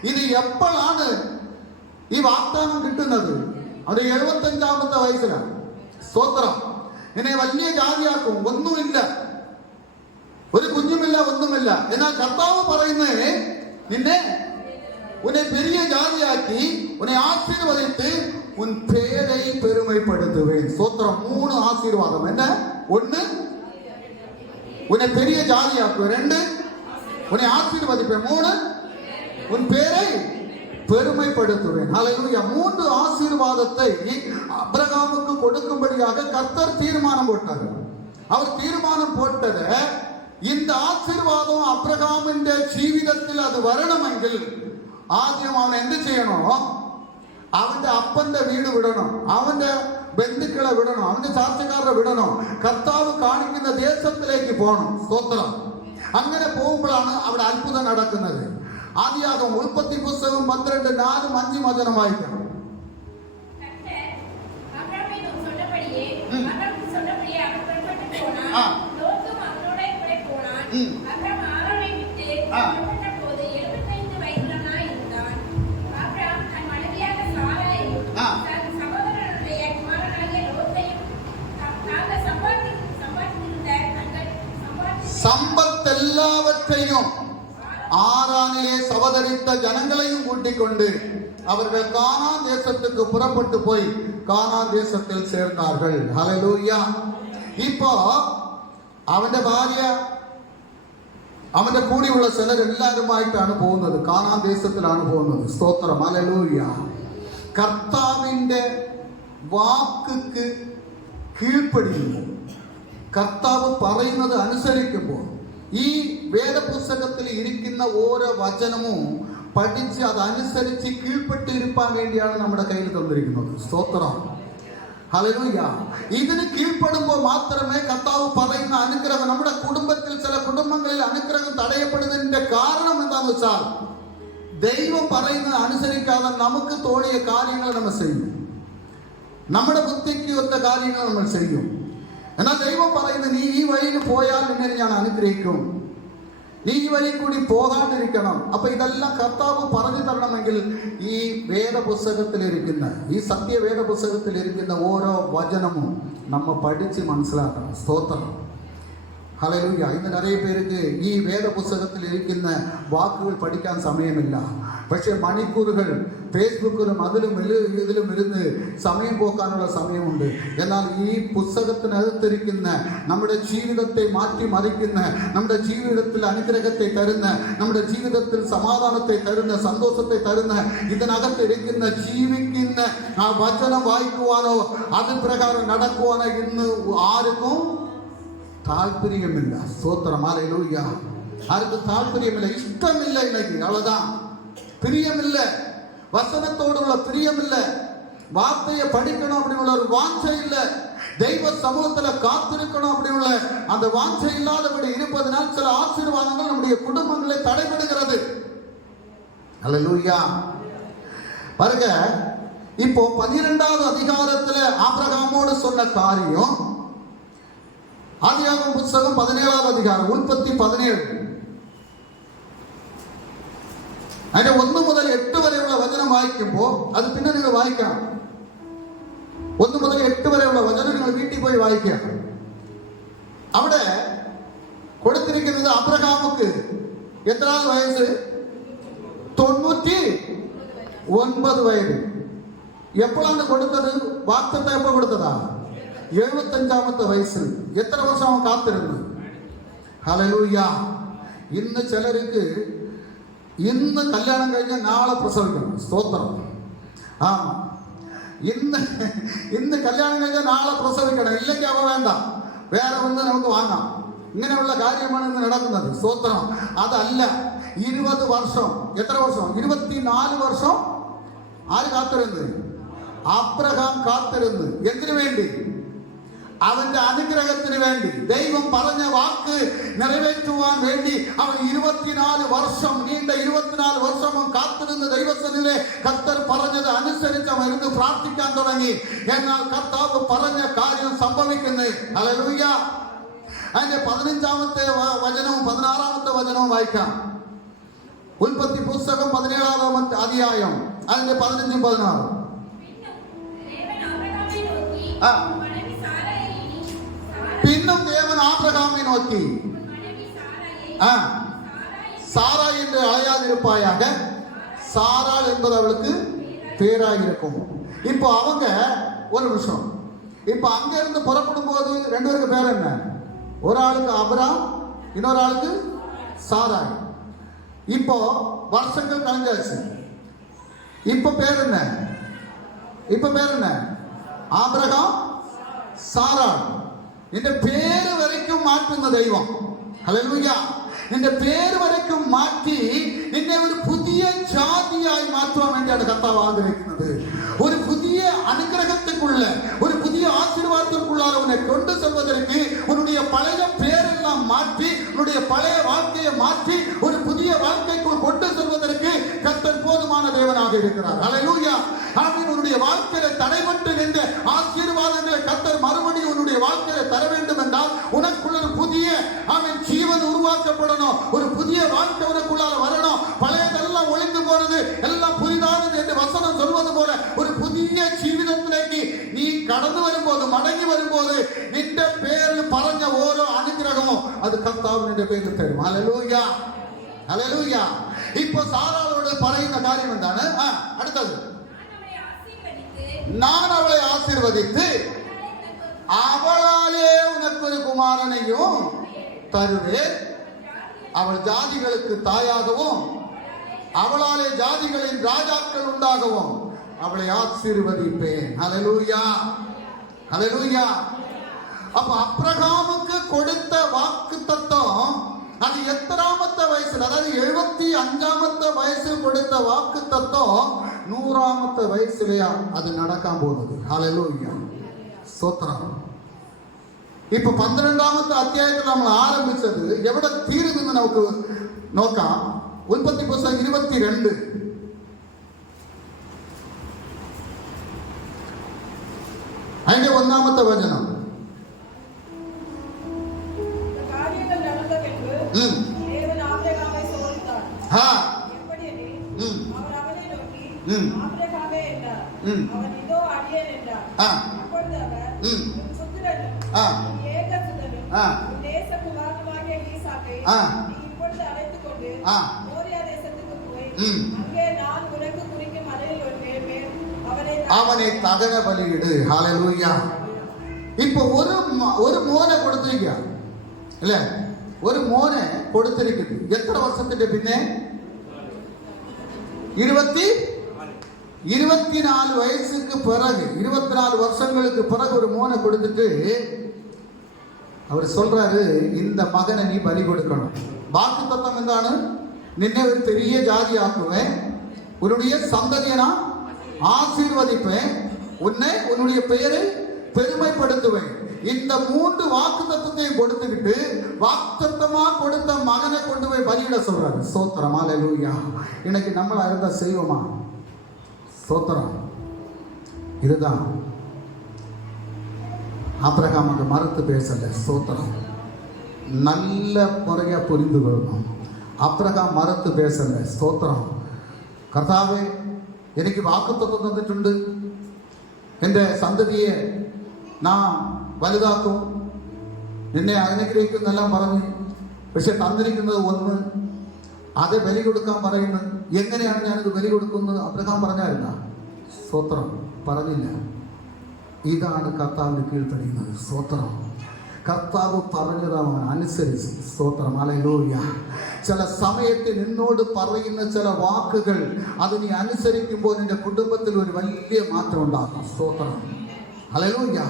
இது எப்பளாണ് ഈ വാഗ്ദാനം കിട്ടുന്നത്? അത് 75ാമത്തെ വയസ്സിലാണ്. സ്തോത്രം. എന്നെ വലിയ ജാതിയാക്കും. ഒന്നുമില്ല, ഒരു കുഞ്ഞുമില്ല, ഒന്നുമില്ല. എന്നാൽ കർത്താവ് പറയുന്നത് നിന്നെ உன்னை பெரிய ஜாதியாக்கி உன்னை ஆசீர்வதித்து உன் பேரை பெருமைப்படுத்துவேன். ஸ்தோத்திரம். 3 ஆசீர்வாதம். என்ன? 1 உன்னை பெரிய ஜாதியாக்குவேன். 2 உன்னை ஆசீர்வதிப்பேன். 3 உன் பேரை பெருமைப்படுத்துவேன். ஹல்லேலூயா. 3 ஆசீர்வாதத்தை அப்ரகாமுக்கு கொடுக்கும்படியாக கர்த்தர் தீர்மானம் போட்டார். அவர் தீர்மானம் போட்டது, இந்த ஆசீர்வாதம் அப்ரகாமிന്റെ ജീവിതത്തിൽ അത് വരണമെങ്കിൽ ആദ്യം അവൻ എന്ത് ചെയ്യണോ? അവന്റെ അപ്പന്റെ വീട് വിടണം, അവന്റെ ബന്ധുക്കളെ വിടണം, അവന്റെ ചാർച്ചക്കാരെ വിടണം, കർത്താവ് കാണിക്കുന്ന ദേശത്തിലേക്ക് പോകണം. സ്തോത്രം. അങ്ങനെ പോകുമ്പോഴാണ് അവിടെ അത്ഭുതം നടക്കുന്നത്. ആദിയാഗമം ഉൽപ്പത്തി പുസ്തകം 12:4-5 വചനം വായിക്കണം. സമ്പത്തെല്ലാവற்றையும் ஆரானிலே சவதரித்த ஜனங்களையும் கூட்டிக்கொண்டு அவர்கள் கானான் தேசத்துக்கு புறப்பட்டு போய் கானான் தேசத்தில் சேர்ந்தார்கள். ஹல்லேலூயா. இப்போ അവന്റെ ഭാര്യ, അവന്റെ കൂടെയുള്ള ചിലർ എല്ലാവരുമായിട്ടാണ് പോകുന്നത്, കാനാൻ ദേശത്തിലാണ് പോകുന്നത്. സ്തോത്രം. ഹല്ലേലൂയ. കർത്താവിന്റെ വാക്ക് കീഴ്പ്പെടുന്നു, കർത്താവ് പറയുന്നത് അനുസരിക്കുമ്പോൾ ഈ വേദപുസ്തകത്തിൽ ഇരിക്കുന്ന ഓരോ വചനവും പഠിച്ച് അതനുസരിച്ച് കീഴ്പ്പെട്ടിരിക്കാൻ വേണ്ടിയാണ് നമ്മുടെ കയ്യിൽ തന്നിരിക്കുന്നത്. സ്തോത്രം. ഹല്ലേലൂയ. ഇതിന് കീഴ്പ്പെടുമ്പോൾ മാത്രമേ കർത്താവ് പറയുന്ന അനുഗ്രഹം, നമ്മുടെ കുടുംബത്തിൽ ചില കുടുംബങ്ങളിൽ അനുഗ്രഹം തടയപ്പെടുന്നതിന്റെ കാരണം എന്താണെന്ന് വെച്ചാൽ ദൈവം പറയുന്നത് അനുസരിക്കാതെ നമുക്ക് തോന്നിയ കാര്യങ്ങൾ നമ്മൾ ചെയ്യും, നമ്മുടെ ബുദ്ധിക്ക് ഒത്ത കാര്യങ്ങൾ നമ്മൾ ചെയ്യും. എന്നാൽ ദൈവം പറയുന്നത്, നീ ഈ വഴിയിൽ പോയാൽ നിന്നെ ഞാൻ അനുഗ്രഹിക്കും, നീ ഈ വഴി കൂടി പോകാണ്ടിരിക്കണം. അപ്പൊ ഇതെല്ലാം കർത്താവ് പറഞ്ഞു തരണമെങ്കിൽ ഈ വേദപുസ്തകത്തിലിരിക്കുന്ന, ഈ സത്യവേദ പുസ്തകത്തിലിരിക്കുന്ന ഓരോ വചനവും നമ്മൾ പഠിച്ച് മനസ്സിലാക്കണം. സ്തോത്രം. ഹല്ലേലൂയ. ഇന്ന് നിറയെ പേർക്ക് ഈ വേദപുസ്തകത്തിൽ ഇരിക്കുന്ന വാക്കുകൾ പഠിക്കാൻ സമയമില്ല. പക്ഷെ മണിക്കൂറുകൾ ഫേസ്ബുക്കിലും അതിലും ഇതിലും ഇരുന്ന് സമയം പോക്കാനുള്ള സമയമുണ്ട്. എന്നാൽ ഈ പുസ്തകത്തിനകത്തിരിക്കുന്ന നമ്മുടെ ജീവിതത്തെ മാറ്റിമറിക്കുന്ന, നമ്മുടെ ജീവിതത്തിൽ അനുഗ്രഹത്തെ തരുന്ന, നമ്മുടെ ജീവിതത്തിൽ സമാധാനത്തെ തരുന്ന, സന്തോഷത്തെ തരുന്ന, ഇതിനകത്തിരിക്കുന്ന ജീവിക്കുന്ന ആ വചനം വായിക്കുവാനോ അത് പ്രകാരം നടക്കുവാനോ ഇന്ന് ആർക്കും താല്പര്യമില്ല. സ്തോത്രം. ഹല്ലേലൂയ. ആർക്കും താല്പര്യമില്ല, ഇഷ്ടമില്ല. இன்னைக்கு அவ்வளவுதான். பிரியமில்ல, வசனத்தோடுள்ள பிரியமில்ல, வார்த்தையை படிக்கணும் அப்படின்ற ஒரு வாஞ்சை இல்ல, தெய்வ சமூகத்துல காத்திருக்கணும் அப்படின்ற அந்த வாஞ்சை இல்லாதபடி இருப்பதனால் சில ஆசீர்வாதங்கள் நம்முடைய குடும்பங்களை தடைபடுகிறது. ஹல்லேலூயா. பாருங்க, இப்போ 12வது அதிகாரத்துல ஆபிரகாமோடு சொன்ன காரியம், ஆதியாகமம் புத்தகம் 17வது அதிகாரம் உற்பத்தி 17 അതിന്റെ 1 മുതൽ 8 വരെയുള്ള വചനം വായിക്കുമ്പോൾ അത് പിന്നെ നിങ്ങൾ വായിക്കണം. 1 മുതൽ 8 വരെയുള്ള വചനം നിങ്ങൾ വീട്ടിൽ പോയി വായിക്കുക. അവിടെ കൊടുത്തിരിക്കുന്നത് അബ്രഹാമുക്ക് എത്രാമത് വയസ്സ്? 99 വയസ്സ്. എപ്പോഴാണ് കൊടുത്തത്? വാക്തത്വം എപ്പോ കൊടുത്തതാ? 75ാമത്തെ വയസ്സിൽ. എത്ര വർഷം അവൻ കാത്തിരുന്നു? ഹല്ലേലൂയ. ഇന്ന് ചിലർക്ക് ഇന്ന് കല്യാണം കഴിഞ്ഞാൽ നാളെ പ്രസവിക്കണം. സ്തോത്രം. ആ, ഇന്ന് കല്യാണം കഴിഞ്ഞാൽ നാളെ പ്രസവിക്കണം, ഇല്ലെങ്കിൽ അവ വേണ്ട, വേറെ ഒന്ന് നമുക്ക് വാങ്ങാം. ഇങ്ങനെയുള്ള കാര്യമാണ് ഇന്ന് നടക്കുന്നത്. സ്തോത്രം. അതല്ല, 20 വർഷം. എത്ര വർഷം? 24 വർഷം ആര് കാത്തിരുന്നു? അബ്രഹാം കാത്തിരുന്നു. എന്തിനു വേണ്ടി? അവന്റെ അനുഗ്രഹത്തിന് വേണ്ടി. ദൈവം പറഞ്ഞ വാക്ക് നിറവേറ്റുവാൻ വേണ്ടി അവൻ 24 വർഷം, നീണ്ട 24 വർഷം കാത്തിരുന്ന് ദൈവസന്നിധിയിലെ കർത്തർ പറഞ്ഞത് അനുസരിച്ച് അവൻ ഇരുന്ന് പ്രാർത്ഥിക്കാൻ തുടങ്ങി. എന്നാൽ കർത്താവ് പറഞ്ഞ കാര്യം സംഭവിക്കുന്നത്. ഹല്ലേലൂയ. അതിന്റെ 15ാമത്തെ വചനവും 16ാമത്തെ വചനവും വായിക്കാം. ഉൽപ്പത്തി പുസ്തകം 17ാമത്തെ അധ്യായം അതിന്റെ 15ഉം 16. பின்னும் தேவன் ஆபிரகாமை நோக்கி, சாராய் என்று அழையாதிருப்பாயாக, சாராள் என்பது அவளுக்கு பேராக இருக்கும். இப்போ அவங்க ஒரு நிமிஷம், இப்போ அங்க இருந்து புறப்படும் போது 2 பேருக்கு பேர் என்ன? ஒரு ஆளுக்கு அபிராம், இன்னொரு ஆளுக்கு சாராய். இப்போ வருஷங்கள் கழிஞ்சாச்சு. இப்ப பேர் என்ன? இப்ப பேர் என்ன? ஆபிரகாம், சாராள். നിന്റെ പേര് വരയ്ക്കും മാറ്റുന്ന ദൈവം. ഹല്ലേലൂയ. നിന്റെ പേര് വരയ്ക്കും മാറ്റി നിന്നെ ഒരു പുതിയ ജാതി മാറ്റുവാൻ വേണ്ടിയാണ് കർത്താവ് ആഗ്രഹിക്കുന്നത്. ഒരു പുതിയ അനുഗ്രഹത്തിക്കുള്ള, ഒരു പുതിയ ஆசீர்வாதத்திற்குள்ளார உன்னை கொண்டு செல்வதற்கு உன்னுடைய பழைய பேரெல்லாம் மாற்றி, உன்னுடைய பழைய வாழ்க்கையை மாற்றி ஒரு புதிய வாழ்க்கைக்குள் கொண்டு செல்வதற்கு கர்த்தர் போதுமான தேவனாக இருக்கிறார். ஹல்லேலூயா. ஆமென். உன்னுடைய வாழ்க்கையில தடைபட்டு நின்ற ஆசீர்வாதங்களை கர்த்தர் மறுபடியும் உன்னுடைய வாழ்க்கையில தர வேண்டும் என்றால் உனக்குள்ள ஒரு புதிய ஆமென் ஜீவன் உருவாக்கப்படணும். ஒரு புதிய வாழ்க்கை உனக்குள்ளார வரணும். பழையதெல்லாம் ஒளிந்து போனது எல்லாம் புதிதானது என்று வசனம் சொல்வது போல ஒரு புதிய ஜீவிதத்திലേക്ക് நீ கடந்து வரும்போது, மடங்கி வரும்போது നിന്റെ പേരിൽ പറഞ്ഞ ഓരോ അനുഗ്രഹവും അത് കർത്താവ് നിന്റെ പേരിൽ തരും. ഹല്ലേലൂയ. ഹല്ലേലൂയ. ഇപ്പോ സാറാളോട് പറയുന്ന കാര്യം എന്താണ്? അടുത്തത്, நான் அவளை ஆசீர்வதித்து அவளாலே உனக்கொரு குமாரனையும் தருவேன், அவள் ஜாதிகளுக்கு தாயாகவும் அவளாலே ஜாதிகளின் ராஜாக்கள் உண்டாகவும் அவளை ஆசீர்வதிப்பேன். ஹல்லேலூயா. ஹல்லேலூயா. அப்ப அப்ரகாமுக்கு கொடுத்த வாக்குத்தத்தம் அது எத்தனாமത്തെ வயசில், அதாவது 75ஆமത്തെ வயசில் கொடுத்த வாக்குத்தத்தம் 100ஆமത്തെ வயசிலேயா அது நடக்காம போகுது. ஹல்லேலூயா. ஸ்தோத்திரம். இப்ப 12ஆമത്തെ അധ്യായത്തിൽ നമ്മൾ ആരംഭിച്ചത് എവിടെ തീരുന്നെന്ന് നമുക്ക് നോക്കാം. ഉൽപ്പത്തി പുസ്തകം 22 അതിന്റെ 1ആമത്തെ വചനം. അവനെ തകന ബലിയിട്. ഹല്ലേലൂയ. ഇപ്പൊ ഒരു മോനെ കൊടുത്തിരിക്കുക അല്ലേ? ഒരു മോനെ കൊടുത്തിരിക്കുന്നു. എത്ര വർഷത്തിന്റെ പിന്നെ? 24 வயசுக்கு பிறகு, 24 வருஷங்களுக்கு பிறகு ஒரு மோனை கொடுத்துட்டு அவர் சொல்றாரு, இந்த மகனை நீ பலி கொடுக்கணும். வாக்குத்தத்தம் എന്താണ്? നിന്നെ ഒരു பெரிய ஜாதி ஆக்குவேன், உன்னுடைய சந்ததியை நான் ஆசீர்வதிப்பேன், உன்னுடைய பெயரை பெருமைப்படுத்துவேன். இந்த 3 வாக்குத்தத்தத்தையும் கொடுத்துக்கிட்டு வாக்குத்தத்தமா கொடுத்த மகனை கொண்டு போய் பலியிட சொல்றாரு. ஸ்தோத்திரம். ஹல்லேலூயா. இன்னைக்கு நம்மளா இருந்தா செய்வோமா? ஸ்தோத்திரம். இதுதான் ஆபிரகாம் அங்க மறுத்து பேசல. ஸ்தோத்திரம். நல்ல முறையா புரிந்து கொள்ளணும். ஆபிரகாம் மறுத்து பேசல. ஸ்தோத்திரம். കർത്താവേ, എനിക്ക് വാക്കുത്തത്തം തന്നിട്ടുണ്ട്, എൻ്റെ സന്തതിയെ നാം വലുതാക്കും, നിന്നെ അനുഗ്രഹിക്കുന്നെല്ലാം പറഞ്ഞു. പക്ഷെ തന്നിരിക്കുന്നത് ഒന്ന്, അത് ബലി കൊടുക്കാൻ പറയുന്നു. എങ്ങനെയാണ് ഞാനിത് ബലി കൊടുക്കുന്നത്? അബ്രഹാം പറഞ്ഞായിരുന്ന? സ്തോത്രം. പറഞ്ഞില്ല. ഇതാണ് കർത്താവിന് കീഴ്പ്പടിയുന്നത്. സ്തോത്രം. കർത്താവ് പറഞ്ഞത് അവൻ അനുസരിച്ച്. സ്തോത്രം. ഹല്ലേലൂയ. ചില സമയത്ത് നിന്നോട് പറയുന്ന ചില വാക്കുകൾ അത് നീ അനുസരിക്കുമ്പോൾ നിന്റെ കുടുംബത്തിൽ ഒരു വലിയ മാറ്റം ഉണ്ടാകും. സ്തോത്രം. ഹല്ലേലൂയ.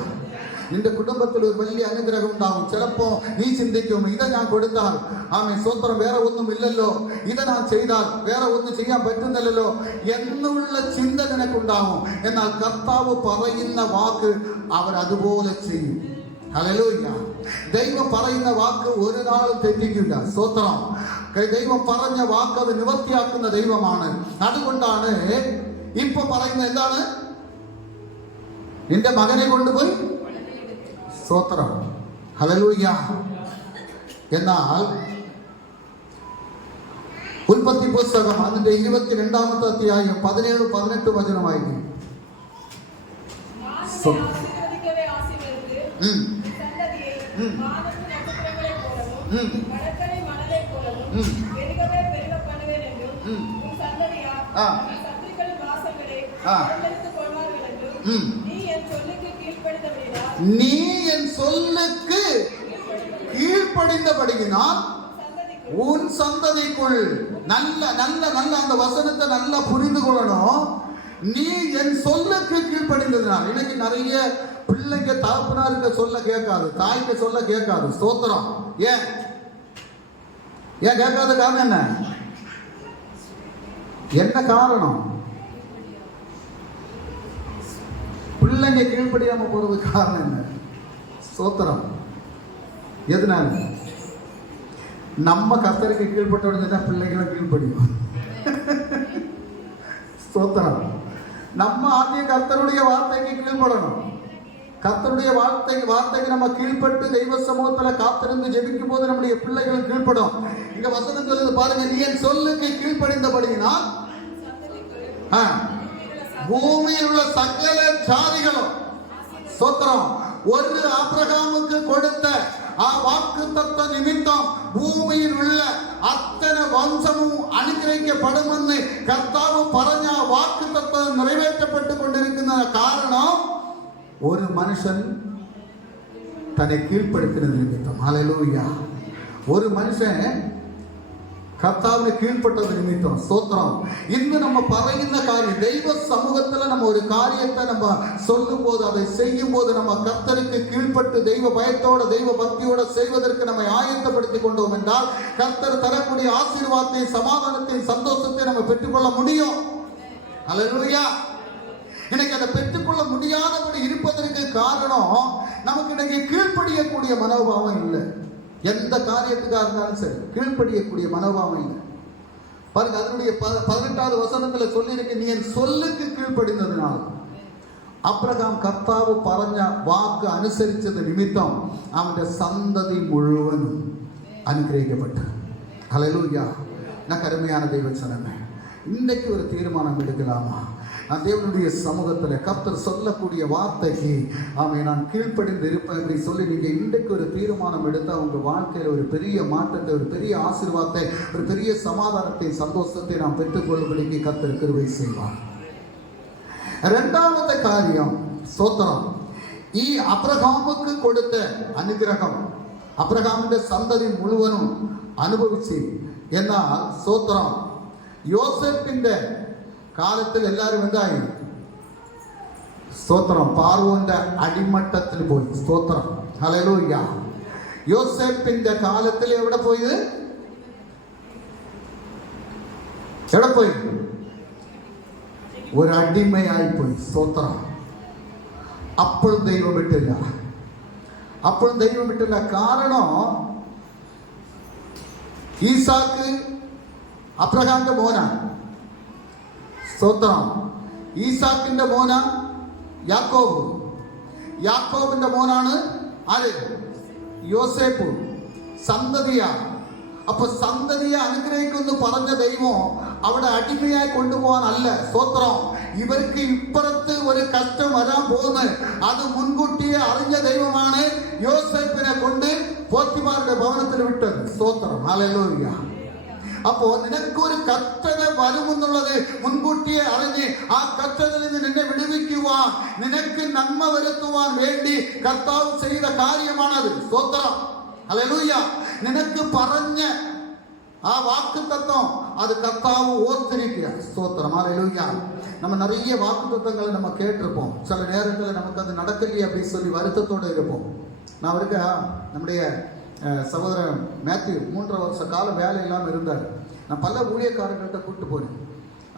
നിന്റെ കുടുംബത്തിൽ ഒരു വലിയ അനുഗ്രഹം ഉണ്ടാകും. ചിലപ്പോ നീ ചിന്തിക്കും, ഇത് ഞാൻ കൊടുത്താൽ ആമേൻ സ്തോത്രം വേറെ ഒന്നും ഇല്ലല്ലോ, ഇത് ഞാൻ ചെയ്താൽ വേറെ ഒന്നും ചെയ്യാൻ പറ്റുന്നില്ലല്ലോ എന്നുള്ള ചിന്ത നിനക്കുണ്ടാകും. എന്നാൽ കർത്താവ് പറയുന്ന വാക്ക് അവരതുപോലെ ചെയ്യും. ഹല്ലേലൂയ. ദൈവം പറയുന്ന വാക്ക് ഒരു നാളും തെറ്റിക്കില്ല. സ്തോത്രം. ദൈവം പറഞ്ഞ വാക്ക് അത് നിവർത്തിയാക്കുന്ന ദൈവമാണ്. അതുകൊണ്ടാണ് ഇപ്പൊ പറയുന്നത് എന്താണ്? നിന്റെ മകനെ കൊണ്ടുപോയി. സ്തോത്രം. ഹല്ലേലൂയ. എന്നാൽ ഉൽപ്പത്തി പുസ്തകം അതിന്റെ 22ആമത്തെ അധ്യായം 17-18 വചനമായിരിക്കും. நீ என் சொல்லுக்கு கீழ்ப்படிந்தபடியினால் உன் சந்ததிக்குள் நல்ல நல்ல நல்ல அந்த வசனத்தை நல்லா புரிந்து கொள்ளணும். நீ என் சொல்லுக்கு கீழ்ப்படிந்ததுனால். இன்னைக்கு நிறைய பிள்ளைங்க தகப்பனாருக்கு சொல்ல கேட்காது, தாய்க்கு சொல்ல கேட்காது. ஸ்தோத்திரம். ஏன் கேட்காத காரணம் என்ன? என்ன காரணம்? பிள்ளைங்க கீழ்ப்படியாம போறதுக்கு காரணம் என்ன? ஸ்தோத்திரம். எதனால? நம்ம கர்த்தருக்கு கீழ்பட்ட உடனே பிள்ளைங்களும் கீழ்ப்படியும். ஸ்தோத்திரம். நம்ம ஆദ്യം கர்த்தருடைய வார்த்தைக்கு கீழ்ப்படணும். கர்த்தருடைய வார்த்தைக்கு நம்ம கீழ்ப்பட்டு தெய்வ சமூகத்துல காத்திருந்து ஜெபிக்கும் போது நம்முடைய பிள்ளைகள் கீழ்ப்படும். இங்க வசனம் சொல்லுது பாருங்க, நீ என் சொல்லுக்கு கீழ்ப்படிந்தபடியினால் பூமியில் உள்ள சகல ஜாதிகளும், ஸ்தோத்திரம், ஒரு ஆபிரகாமுக்கு கொடுத்த வாக்குத்தத்த நிமித்தம் பூமியில் உள்ள அத்தனை வம்சமும் அனுகிரகிக்கப்படும் என்று கர்த்தாவு பரஞ்ச வாக்குத்தத்தம் நிறைவேற்றப்பட்டு கொண்டிருக்கின்ற காரணம் ஒரு மனுஷன் தன்னை கீழ்ப்படுத்தினது நிமித்தம். ஹல்லேலூயா. ஒரு மனுஷன் கர்த்தாவுக்கு கீழ்ப்பட்டது நிமித்தம். ஸ்தோத்திரம். இன்னும் நம்ம பறையுന്ന காரியம், தெய்வ சமூகத்துல நம்ம ஒரு காரியத்தை நம்ம சொல்லும் போது, அதை செய்யும் போது நம்ம கர்த்தருக்கு கீழ்ப்பட்டு தெய்வ பயத்தோட தெய்வ பக்தியோட செய்வதற்கு நம்ம ஆயத்தப்படுத்தி கொண்டோம் என்றால் கர்த்தர் தரக்கூடிய ஆசீர்வாதத்தை, சமாதானத்தை, சந்தோஷத்தை நம்ம பெற்றுக்கொள்ள முடியும். ஹல்லேலூயா. இன்னைக்கு அதை பெற்றுக்கொள்ள முடியாதபடி இருப்பதற்கு காரணம் நமக்கு இன்னைக்கு கீழ்ப்படியக்கூடிய மனோபாவம் இல்லை. எந்த காரியத்துக்காக இருந்தாலும் சரி கீழ்ப்படியக்கூடிய மனோபாவம் இல்லை. பாருங்க, அதனுடைய 18வது வசனத்துல சொல்லியிருக்கு, நீ என் சொல்லுக்கு கீழ்ப்படிந்ததுனால் ஆபிரகாம் கர்த்தாவு பரஞ்ச வாக்கு அனுசரிச்சது நிமித்தம் அவனுடைய சந்ததி முழுவதும் அனுகிரகிக்கப்பட்டு. ஹல்லேலூயா. நான் கருமையான தெய்வ ஜனமே, இன்னைக்கு ஒரு தீர்மானம் எடுக்கலாமா? நான் தேவனுடைய சமூகத்தில் கர்த்தர் சொல்லக்கூடிய வார்த்தைக்கு நான் கீழ்ப்படிந்து இருப்பேன் அப்படி சொல்லி நீங்கள் இன்றைக்கு ஒரு தீர்மானம் எடுத்தால் உங்கள் வாழ்க்கையில் ஒரு பெரிய மாற்றத்தை, ஒரு பெரிய ஆசீர்வாதத்தை, ஒரு பெரிய சமாதானத்தை, சந்தோஷத்தை நாம் பெற்றுக்கொள்ளும்படிக்கு கர்த்தர் கிருபை செய்வார். இரண்டாவது காரியம், ஸ்தோத்திரம், ஆபிரகாமுக்கு கொடுத்த அனுகிரகம் ஆபிரகாமுடைய சந்ததி முழுவதும் அனுபவிச்சு. എന്നാൽ ஸ்தோத்திரம், യോസേപ്പിന്റെ കാലത്തിൽ എല്ലാവരും എന്തായി? സ്തോത്രം, പാർവോന്റെ അടിമട്ടത്തിൽ പോയി. സ്തോത്രം. ഹല്ലേലൂയ. യോസേപ്പിന്റെ കാലത്തിൽ എവിടെ പോയി? എവിടെ പോയി? ഒരു അടിമയായി പോയി. സ്തോത്രം. അപ്പോഴും ദൈവം വിട്ടില്ല. അപ്പോഴും ദൈവം വിട്ടില്ല. കാരണം ഈസാക്ക് അബ്രഹാമിന്റെ മോനാണ്. സ്തോത്രം. ഈസാക്കിന്റെ മോനാ യാക്കോബ്. യാക്കോബിന്റെ മോനാണ് ആര്? യോസേപ്പ്. സന്തതിയാ. അപ്പൊ സന്തതിയെ അനുഗ്രഹിക്കുന്നു പറഞ്ഞ ദൈവം അവിടെ അടിമയായി കൊണ്ടുപോകാനല്ല. സ്തോത്രം. ഇവർക്ക് ഇപ്പുറത്ത് ഒരു കഷ്ടം വരാൻ പോകുന്നത് അത് മുൻകൂട്ടിയെ അറിഞ്ഞ ദൈവമാണ് യോസേപ്പിനെ കൊണ്ട് പോത്തിമാരുടെ ഭവനത്തിൽ വിട്ടത്. സ്തോത്രം. ഹല്ലേലൂയ. അപ്പോ നിനക്കൊരു കഷ്ടത വരുമെന്നുള്ളത് മുൻകൂട്ടിയെ അറിഞ്ഞ് ആ കഷ്ടതയിൽ നിന്ന് നിന്നെ വിടുവിക്കുവാൻ, നിനക്ക് നന്മ വരുത്തുവാൻ വേണ്ടി കർത്താവ് ചെയ്ത കാര്യമാണത്. സ്തോത്രം. ഹല്ലേലൂയ. നിനക്ക് പറഞ്ഞ ആ വാക്കുതത്വം அது கர்த்தாவு ஓர்த்திருக்கிற. ஸ்தோத்திரம். ஹல்லேலூய. நம்ம நிறைய வாக்குத்தத்தங்களை நம்ம கேட்டிருப்போம். சில நேரத்தில் நமக்கு அது நடக்கலையே அப்படின்னு சொல்லி வருத்தத்தோடு இருப்போம். நான் இருக்க நம்முடைய சகோதரன் மேத்யூ 3 வருஷ காலம் வேலை இல்லாமல் இருந்தார். நான் பல ஊழியக்காரர்கள்ட்ட கூப்பிட்டு போனேன்.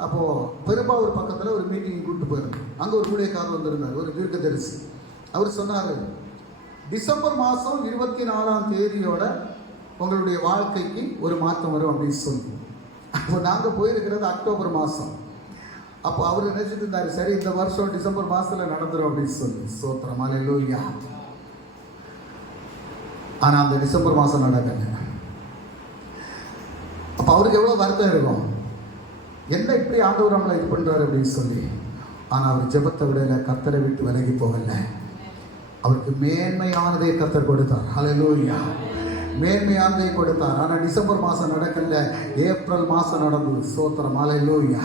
அப்போது பெரும்பாவூர் பக்கத்தில் ஒரு மீட்டிங் கூப்பிட்டு போயிருந்தேன். அங்கே ஒரு ஊழியக்காரர் வந்திருந்தார், ஒரு தீர்க்கதரிசி. அவர் சொன்னார், டிசம்பர் மாதம் 24ஆம் தேதியோட உங்களுடைய வாழ்க்கைக்கு ஒரு மாற்றம் வரும் அப்படின்னு சொல்லி. அப்போ நாங்கள் போயிருக்கிறது அக்டோபர் மாதம். அப்போ அவர் நினைச்சிட்டு இருந்தார், சரி இந்த வருஷம் டிசம்பர் மாதத்தில் நடந்துடும் அப்படின்னு சொல்லி. ஸ்தோத்திரம். ஹல்லேலூயா. ஆனால் அந்த டிசம்பர் மாதம் நடக்கல. அப்போ அவருக்கு எவ்வளோ வருத்தம் இருக்கும், என்ன இப்படி ஆண்டவர் நம்மளை இது பண்ணுறாரு அப்படின்னு சொல்லி. ஆனால் அவர் ஜெபத்தை விடலை, கர்த்தரை விட்டு விலகி போகலை. அவருக்கு மேன்மையானதை கர்த்தர் கொடுத்தார். ஹல்லேலூயா. மேன்மையானதை கொடுத்தார். ஆனால் டிசம்பர் மாதம் நடக்கல, ஏப்ரல் மாதம் நடந்தது. ஸ்தோத்திரம். ஹல்லேலூயா.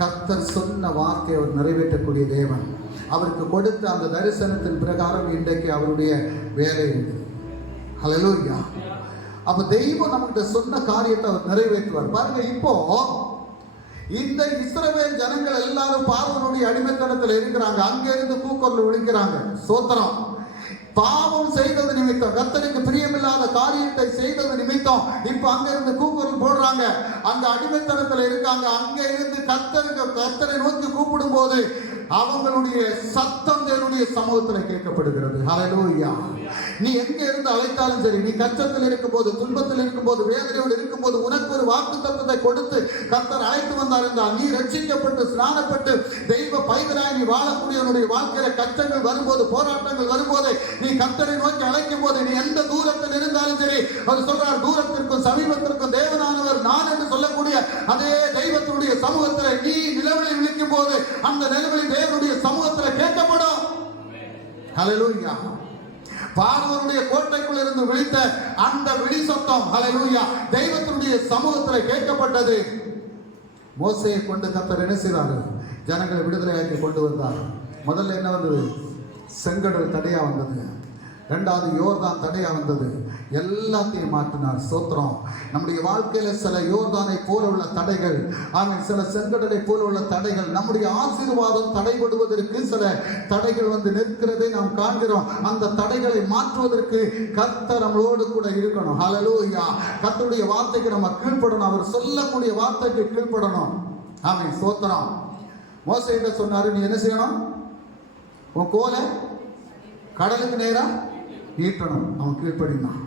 கர்த்தர் சொன்ன வார்த்தை அவர் நிறைவேற்றக்கூடிய தேவன். அவருக்கு கொடுத்த அந்த தரிசனத்தின் பிரகாரம் இன்றைக்கு அவருடைய வேலை இருக்குது. ஹல்லேலூயா. அப்ப தெய்வம் நமக்கு சொன்ன காரியத்தை அவர் நிறைவேற்றுவார். பாருங்க, இப்போ இந்த இஸ்ரவேல் ஜனங்கள் எல்லாரும் பார்வோனுடைய அடிமைத்தனத்தில் இருக்கிறாங்க. அங்கிருந்து கூக்குரல் விழிக்கிறாங்க. ஸ்தோத்திரம். பாவம் செய்தது நிமித்தம், கர்த்தருக்கு பிரியமில்லாத காரியத்தை செய்தது நிமித்தம் இப்ப அங்க இருந்து கூக்குரல் போடுறாங்க. அந்த அடிமைத்தனத்தில் இருக்காங்க. அங்க இருந்து கர்த்தரை நோக்கி கூப்பிடும் போது அவங்களுடைய சத்தம் தேவனுடைய சமூகத்தில் கேட்கப்படுகிறது. ஹல்லேலூயா. நீ எங்க இருந்து அழைத்தாலும் சரி, நீ கஷ்டத்தில் இருக்கும்போது, துன்பத்தில் இருக்கும்போது, வேதனையோடு இருக்கும்போது, உனக்கு ஒரு வாக்குத்தத்தத்தை கொடுத்து கர்த்தர் அழைத்து வந்தார் என்றால், நீ ரட்சிக்கப்பட்டு ஸ்நானப்பட்டு தெய்வ பைதராய் நீ வாழக்கூடியவனுடைய வாழ்க்கையில கஷ்டங்கள் வரும்போது, போராட்டங்கள் வரும்போது, நீ கர்த்தரை நோக்கி அழைக்கும் போது, நீ எந்த தூரத்தில் இருந்தாலும் சரி, அவர் சொல்றார், தூரத்திற்கும் சமீபத்திற்கும் தேவனானவர் நான் என்று சொல்லக்கூடிய அதே தெய்வத்தினுடைய சமூகத்தில் நீ நிலவலை விழிக்கும் போது அந்த நிலவலை தேவனுடைய சமூகத்தில் கேட்கப்படும். ஹல்லேலூயா. பார்வோனுடைய கோட்டைக்குள் இருந்து விழித்த அந்த விழி சத்தம் ஹல்லேலூயா தெய்வத்தினுடைய சமூகத்தில் கேட்கப்பட்டது. மோசேயை கொண்டு கர்த்தர் என்ன செய்தார்? ஜனங்களை விடுதலையாக்கி கொண்டு வந்தார். முதல்ல என்ன வந்தது? செங்கடல் தடையா வந்தது. ரெண்டாவது யோர்தான் தடையா வந்தது. எல்லாத்தையும் மாற்றினார். ஸ்தோத்திரம். நம்முடைய வாழ்க்கையில சில யோர்தானை போல உள்ள தடைகள், ஆமென், சில செங்கடலை போல உள்ள தடைகள், நம்முடைய ஆசீர்வாதம் தடைபடுவதற்கு சில தடைகள் வந்து நிற்கிறதை நாம் காண்கிறோம். அந்த தடைகளை மாற்றுவதற்கு கர்த்தர் நம்மளோடு கூட இருக்கணும். ஹல்லேலூயா. கர்த்தருடைய வார்த்தைக்கு நம்ம கீழ்ப்படணும். அவர் சொல்லக்கூடிய வார்த்தைக்கு கீழ்ப்படணும். ஆமென். ஸ்தோத்திரம். மோசேயிட்ட சொன்னாரு, நீ என்ன செய்யணும்? உன் கோலை கடலுக்கு நேரா ஈட்டணும். அவன் கீழ்ப்படினான்.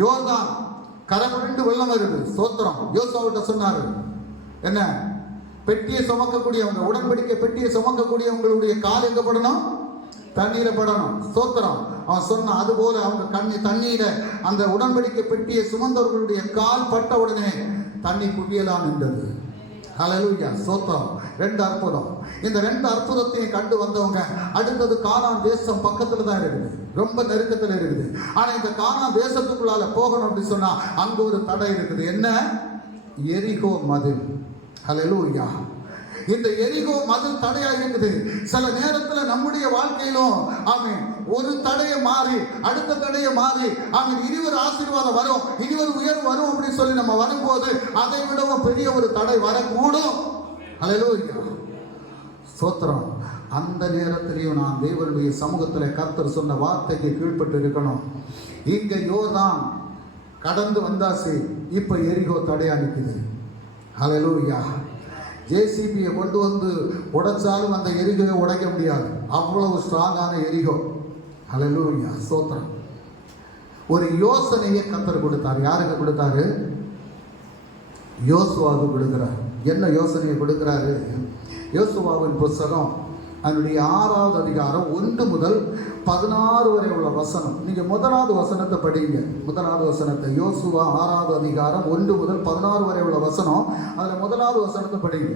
யோர்தான் கரை புரண்டு வெள்ளம் வருது. ஸ்தோத்திரம். யோசுவாவிட்ட சொன்னாரு, என்ன? பெட்டியை சுமக்கக்கூடியவங்க, உடன்படிக்கை பெட்டியை சுமக்கக்கூடியவங்களுடைய கால் எங்க படணும்? தண்ணீரை படணும். ஸ்தோத்திரம். அவன் சொன்னான், அதுபோல அவங்க தண்ணீர அந்த உடன்படிக்கை பெட்டியை சுமந்தவர்களுடைய கால் பட்ட உடனே தண்ணி குவியலாம் என்றது. ஹல்லேலூயா. ஸ்தோத்திரம். ரெண்டு அற்புதம். இந்த ரெண்டு அற்புதத்தையும் கண்டு வந்தவங்க அடுத்தது கானான் தேசம் பக்கத்துல தான் இருக்குது, ரொம்ப நெருக்கத்தில் இருக்குது. ஆனா இந்த கானான் தேசத்துக்குள்ளால போகணும் அப்படின்னு சொன்னா அங்க ஒரு தடை இருக்குது. என்ன? எரிகோ மதில். ஹல்லேலூயா. இந்த எரிகோ மதில் தடையா இருக்குது. சில நேரத்துல நம்முடைய வாழ்க்கையிலும் ஆமென் ஒரு தடையை மாறி அடுத்த தடையை மாறி ஆமென் இனி ஒரு ஆசீர்வாதம் வரும், இனி ஒரு உயர்வு வரும் அப்படின்னு சொல்லி நம்ம வரும்போது அதை விடவும் பெரிய ஒரு தடை வரக்கூடும். ஹல்லேலூயா. ஸ்தோத்திரம். அந்த நேரத்திலையும் நான் தேவனுடைய சமூகத்தில் கர்த்தர் சொன்ன வார்த்தைக்கு கீழ்ப்பட்டு இருக்கணும். இங்க யோர்தான் கடந்து வந்தாச்சு, இப்ப எரிகோ தடையா நிற்குது. ஹல்லேலூயா. ஜேசிபியை கொண்டு வந்து உடைச்சாலும் அந்த எரிகோவை உடைக்க முடியாது, அவ்வளவு ஸ்ட்ராங்கான எரிகோ. ஹல்லேலூயா. ஸ்தோத்திரம். ஒரு யோசனையை கர்த்தர் கொடுத்தார். யாருக்கு கொடுத்தாரு? யோசுவாவுக்கு கொடுக்கிறார். என்ன யோசனையை கொடுக்கிறாரு? யோசுவாவின் புத்தகம் அதனுடைய 6வது அதிகாரம் 1 முதல் 16 வரை உள்ள வசனம். நீங்க முதலாவது வசனத்தை படிங்க. முதலாவது வசனத்தை யோசுவா 6வது அதிகாரம் 1 முதல் 16 வரை உள்ள வசனம். அதுல முதலாவது வசனத்தை படிங்க.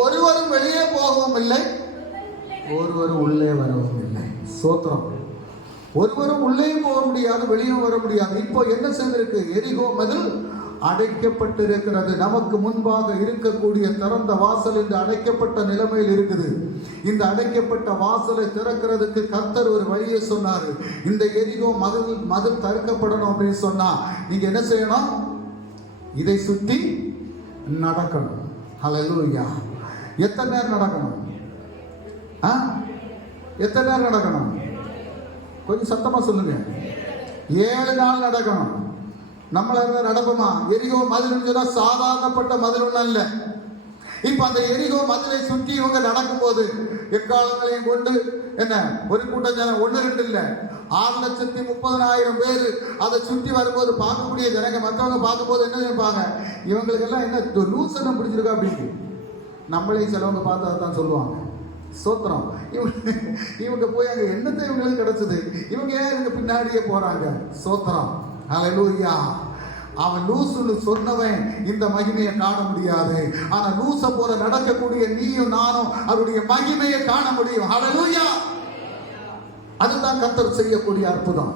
ஒருவரும் வெளியே போகவும் இல்லை, ஒருவரும் உள்ளே வரவும் இல்லை. ஸ்தோத்திரம். ஒருவரும் உள்ளே போக முடியாது, வெளியே வர முடியாது. இப்போ என்ன செய்திருக்கு? எரிகோ மதில் அடைக்கப்பட்டிருக்கிறது. நமக்கு முன்பாக இருக்கக்கூடிய திறந்த வாசல் என்று அடைக்கப்பட்ட நிலைமையில் இருக்குது. இந்த அடைக்கப்பட்ட வாசலை திறக்கிறதுக்கு கர்த்தர் ஒரு வழியை சொன்னார். இந்த எரிகோ மதில் தடுக்கப்படணும் அப்படின்னு சொன்னா நீங்க என்ன செய்யணும்? இதை சுற்றி நடக்கணும். ஹல்லேலூயா. எத்தனை நேரம் நடக்கணும்? எத்தனை நேரம் நடக்கணும்? கொஞ்சம் சத்தமா சொல்லுங்க. 7 நாள் நடக்கணும். நம்மள நடப்போமா? எரிகோ மதில் சாதாரணப்பட்ட மதில் ஒன்றும் இல்லை. இப்ப அந்த எரிகோ மதிலை சுற்றி இவங்க நடக்கும் போது எக்காலங்களையும் கொண்டு என்ன ஒரு கூட்டம் ஜனம் 1-2 இல்லை, 6,30,000 பேர் அதை சுற்றி வரும்போது பார்க்கக்கூடிய ஜனங்க மற்றவங்க பார்க்கும்போது என்ன நினைப்பாங்க? இவங்களுக்கெல்லாம் என்ன லூசனம் பிடிச்சிருக்கா அப்படின்னு நம்மளே சிலவங்க பார்த்தா தான் சொல்லுவாங்க. ஸ்தோத்திரம். இவங்க போய் அங்க என்னத்தை இவங்களுக்கு கிடைச்சது? இவங்க ஏன் இவங்க பின்னாடியே போறாங்க? ஸ்தோத்திரம். ஹல்லேலூயா. அவன் லூசுன்னு சொன்னவன் இந்த மகிமையை காண முடியாது. ஆனா லூச போல நடக்கக்கூடிய நீயும் நானும் அவருடைய மகிமையை காண முடியும். ஹல்லேலூயா. அதுதான் கர்த்தர் செய்யக்கூடிய அற்புதம்.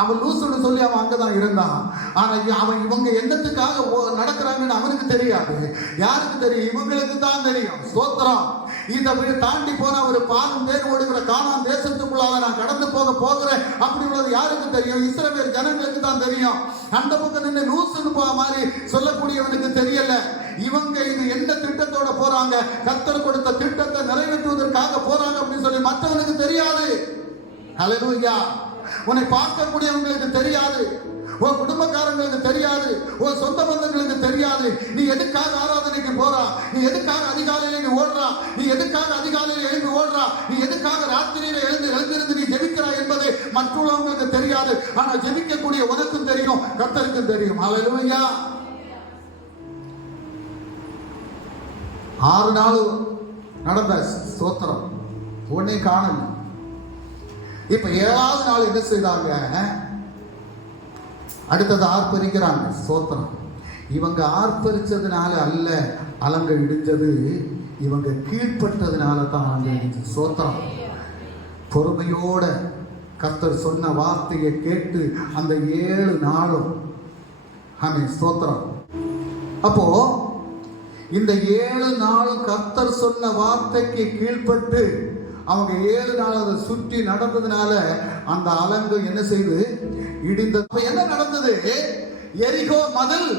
அவன் லூசுன்னு சொல்லி அவன் அங்கதான் இருந்தான். ஆனா அவன் இவங்க என்னத்துக்காக நடக்கிறாங்கன்னு அவனுக்கு தெரியாது. யாருக்கு தெரியும்? இவங்களுக்கு தான் தெரியும். ஸ்தோத்திரம். இதை தாண்டி போன ஒரு பாலும் தேர் ஓடுகிற கானான் தேசத்துக்குள்ளாக நான் கடந்து போகிறேன் அப்படி உள்ளது யாருக்கு தெரியும்? இஸ்ரவேல் ஜனங்களுக்கு தான் தெரியும். அந்த பக்கம் நின்று லூசுன்னு மாதிரி சொல்லக்கூடியவனுக்கு தெரியல. இவங்க இது என்ன திட்டத்தோட போறாங்க, கர்த்தர் கொடுத்த திட்டத்தை நிறைவேற்றுவதற்காக போறாங்க அப்படின்னு சொல்லி மற்றவனுக்கு தெரியாது. ஹல்லேலூயா. உன்னை பார்க்கக்கூடியவங்களுக்கு தெரியாது, உன் குடும்பக்காரங்களுக்கு தெரியாது, உன் சொந்த பந்தங்களுக்கு தெரியாது. நீ எதுக்காக ஆராதனைக்கு போறா, நீ எதுக்காக அதிகாலையில நீ ஓடுறா, நீ எதுக்காக அதிகாலையில எழுந்து ஓடுறா, நீ எதுக்காக ராத்திரியில எழுந்திருந்து நீ ஜெபிக்கிறா என்பது மற்றவங்களுக்கு தெரியாது. ஆனா ஜெபிக்கக்கூடிய உனக்கும் தெரியும், கர்த்தருக்கும் தெரியும். ஹல்லேலூயா. 6 நாள் நடந்த ஸ்தோத்திரம் ஒன்னே காணல. இப்ப 7வது நாள் என்ன செய்தாங்க? அடுத்தது ஆர்ப்பரிக்கிறாங்க. ஸ்தோத்திரம். இவங்க ஆர்ப்பரிச்சதுனால அல்ல அலங்க இடிஞ்சது, இவங்க கீழ்ப்பட்டதுனால தான் அலங்க இடிஞ்சது. ஸ்தோத்திரம். பொறுமையோட கர்த்தர் சொன்ன வார்த்தையை கேட்டு அந்த 7 நாளும் ஸ்தோத்திரம். அப்போ இந்த 7 நாள் கர்த்தர் சொன்ன வார்த்தைக்கு கீழ்ப்பட்டு அவங்க 7 நாள் அதை சுற்றி நடந்ததுனால அந்த அலங்கு என்ன செய்து இடிந்தது. என்ன நடந்தது? எரிகோ மதில்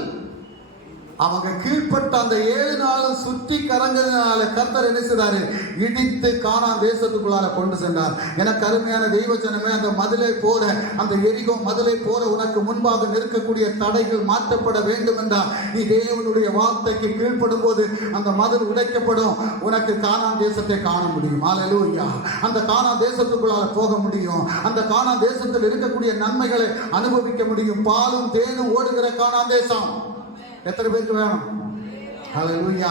அவங்க கீழ்ப்பட்ட அந்த 7 நாள் சுற்றி கரங்கிறதுனால கர்த்தர் என்ன செய்தாரு? இடித்து கானான் தேசத்துக்குள்ளார கொண்டு சென்றார். எனக்கு அருமையான தெய்வ ஜனமே, அந்த மதிலை போல, அந்த எரிகோ மதிலை போல உனக்கு முன்பாக நிற்கக்கூடிய தடைகள் மாற்றப்பட வேண்டும் என்றால் நீ தேவனுடைய வார்த்தைக்கு கீழ்ப்படும் போது அந்த மதில் உடைக்கப்படும். உனக்கு கானான் தேசத்தை காண முடியும். ஹல்லேலூயா. அந்த கானான் தேசத்துக்குள்ளார போக முடியும். அந்த கானான் தேசத்தில் இருக்கக்கூடிய நன்மைகளை அனுபவிக்க முடியும். பாலும் தேனும் ஓடுகிற கானான் தேசம் எத்தனை பேருக்கு வேணும்? ஹல்லேலூயா.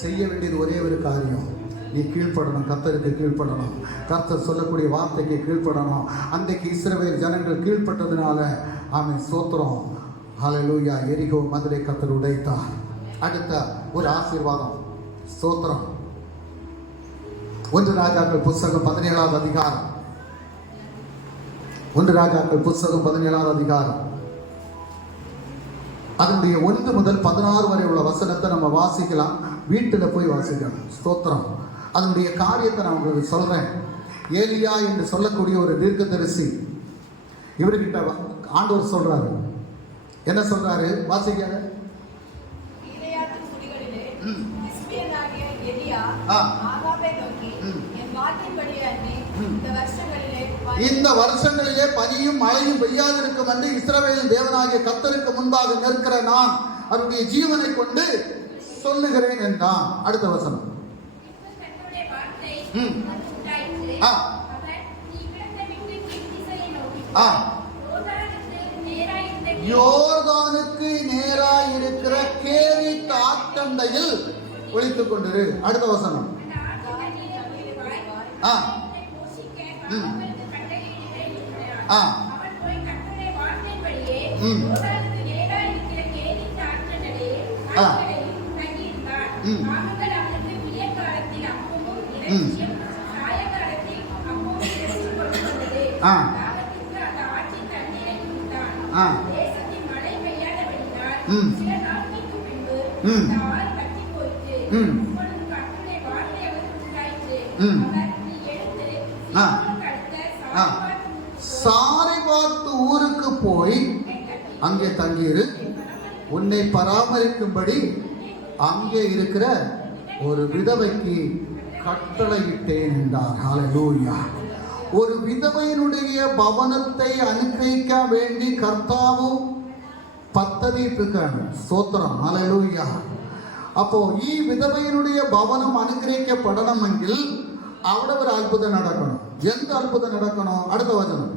செய்ய வேண்டியது ஒரே ஒரு காரியம், நீ கீழ்ப்படணும். கர்த்தருக்கு கீழ்ப்படணும். கர்த்தர் சொல்லக்கூடிய வார்த்தைக்கு கீழ்ப்படணும். அன்றைக்கு இஸ்ரவேல் ஜனங்கள் கீழ்ப்பட்டதுனால ஆமென் ஸ்தோத்திரம். ஹல்லேலூயா. எரிகோ மதிலை கர்த்தர் உடைத்தார். அடுத்த ஒரு ஆசீர்வாதம். ஸ்தோத்திரம். 1 ராஜாக்கள் புத்தகம் 17வது அதிகாரம். 1 ராஜாக்கள் புத்தகம் 17வது அதிகாரம். அதனுடைய 1 முதல் 16 வரை உள்ள வசனத்தை நம்ம வாசிக்கலாம். வீட்டில் போய் வாசிக்கலாம். ஸ்தோத்திரம். அதனுடைய காரியத்தை நான் உங்களுக்கு சொல்றேன். ஏலியா என்று சொல்லக்கூடிய ஒரு தீர்க்கதரிசி, இவர்கிட்ட ஆண்டவர் சொல்றாரு. என்ன சொல்றாரு? வாசிக்காத. இந்த வருஷங்களிலே பனியும் மழையும் பெய்யாதிருக்கும் என்று இஸ்ரவேலின் தேவனாகிய கர்த்தருக்கு முன்பாக நிற்கிற நான் அவருடைய ஜீவனை கொண்டு சொல்லுகிறேன் என்றான். அடுத்த வசனம். யோர்தானுக்கு நேராய் இருக்கிற கேரித் ஆற்றண்டையில் ஒளித்துக் கொண்டிரு. அடுத்த வசனம். சாரிபாத்து ஊருக்கு போய் அங்கே தங்கியிரு, உன்னை பராமரிக்கும்படி அங்கே இருக்கிற ஒரு விதவைக்கு கட்டளையிட்டேன் என்றார். ஹல்லேலூயா. ஒரு விதவையினுடைய பவனத்தை அனுகிரகிக்க வேண்டி கர்த்தாவும் பத்ததிட்டு இருக்காங்க. ஸ்தோத்திரம். ஹல்லேலூயா. அப்போ ഈ വിധവയുടെ ഭവനം അനുഗ്രഹിക്കപ്പെടണമെങ്കിൽ അവിടെ ഒരു അത്ഭുതം നടക്കണം. എന്ത് അത്ഭുതം നടക്കണോ? അടുത്ത വചനം.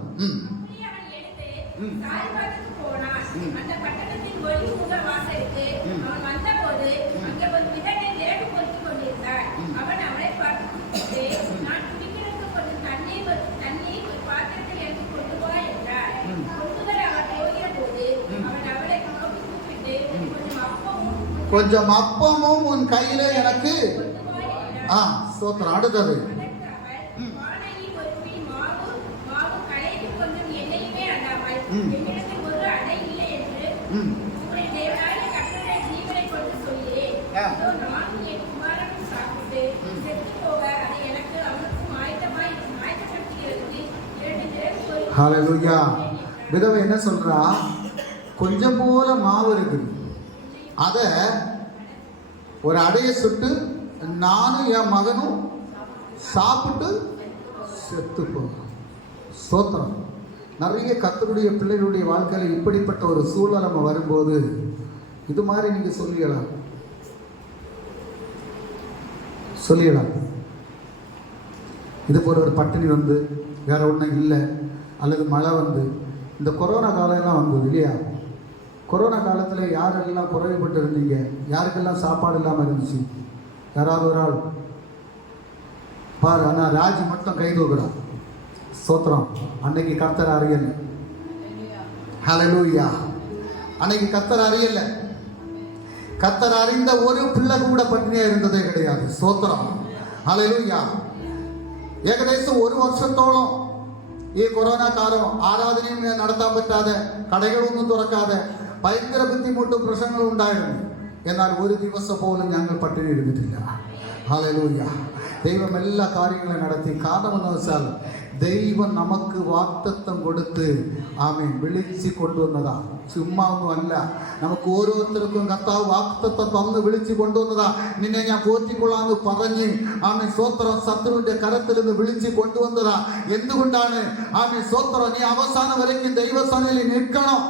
கொஞ்சம் அப்பமும் உன் கையில எனக்கு ஸ்தோத்திரம். அடுத்தது ஹல்லேலூயா. விதவை என்ன சொல்றா? கொஞ்சம் போல மாவு இருக்குது, அத ஒரு அடைய சுட்டு நானும் என் மகனும் சாப்பிட்டு செத்து போகிறோம். ஸ்தோத்திரம். நிறைய கர்த்தருடைய பிள்ளைகளுடைய வாழ்க்கையில் இப்படிப்பட்ட ஒரு சூழல் நம்ம வரும்போது இது மாதிரி நீங்கள் சொல்லிடலாம். இது போல ஒரு பட்டினி வந்து வேற ஒன்றும் இல்லை, அல்லது மழை வந்து, இந்த கொரோனா காலம்லாம் வந்தது இல்லையா? கொரோனா காலத்தில் யாரெல்லாம் குறைவுபட்டு இருந்தீங்க? யாருக்கெல்லாம் சாப்பாடு இல்லாமல் இருந்துச்சு? யாராவது ஒரு ஆள் பாரு. ஆனால் ராஜி மட்டும் கை தூக்குறான். ஸ்தோத்திரம். அன்னைக்கு கர்த்தர் அறியல. ஹல்லேலூயா. அன்னைக்கு கர்த்தர் அறியல. கர்த்தர் அறிந்த ஒரு பிள்ளை கூட பட்டினியா இருந்ததே கிடையாது. ஸ்தோத்திரம். ஹல்லேலூயா. ஏகദേശம் ஒரு വർഷത്തോളം ഈ കൊറോണ കാലം ആരാധനയും നടത്താൻ പറ്റാതെ, കടകളൊന്നും തുറക്കാതെ ഭയങ്കര ബുദ്ധിമുട്ടും പ്രശ്നങ്ങളും ഉണ്ടായിരുന്നു. എന്നാൽ ഒരു ദിവസം പോലും ഞങ്ങൾ പട്ടിണി ഇരുന്നിട്ടില്ല. ഹല്ലേലൂയ. ദൈവം എല്ലാ കാര്യങ്ങളും നടത്തി. കാരണമെന്ന് വെച്ചാൽ ദൈവം നമുക്ക് വാഗ്ദത്തം കൊടുത്ത് ആമേൻ വിളിച്ച് കൊണ്ടുവന്നതാ. ചുമ്മാ ഒന്നുമല്ല. നമുക്ക് ഓരോരുത്തർക്കും കർത്താവ് വാഗ്ദത്തം തന്ന് വിളിച്ച് കൊണ്ടുവന്നതാ. നിന്നെ ഞാൻ പോറ്റിക്കൊള്ളാന്ന് പറഞ്ഞ് ആമേൻ സ്തോത്രം ശത്രുവിന്റെ കരത്തിൽ നിന്ന് വിളിച്ച് കൊണ്ടുവന്നതാ. എന്തുകൊണ്ടാണ്? ആമേൻ സ്തോത്രം. നീ അവസാനം വരയ്ക്കും ദൈവസന്നിധിയിൽ നിൽക്കണം.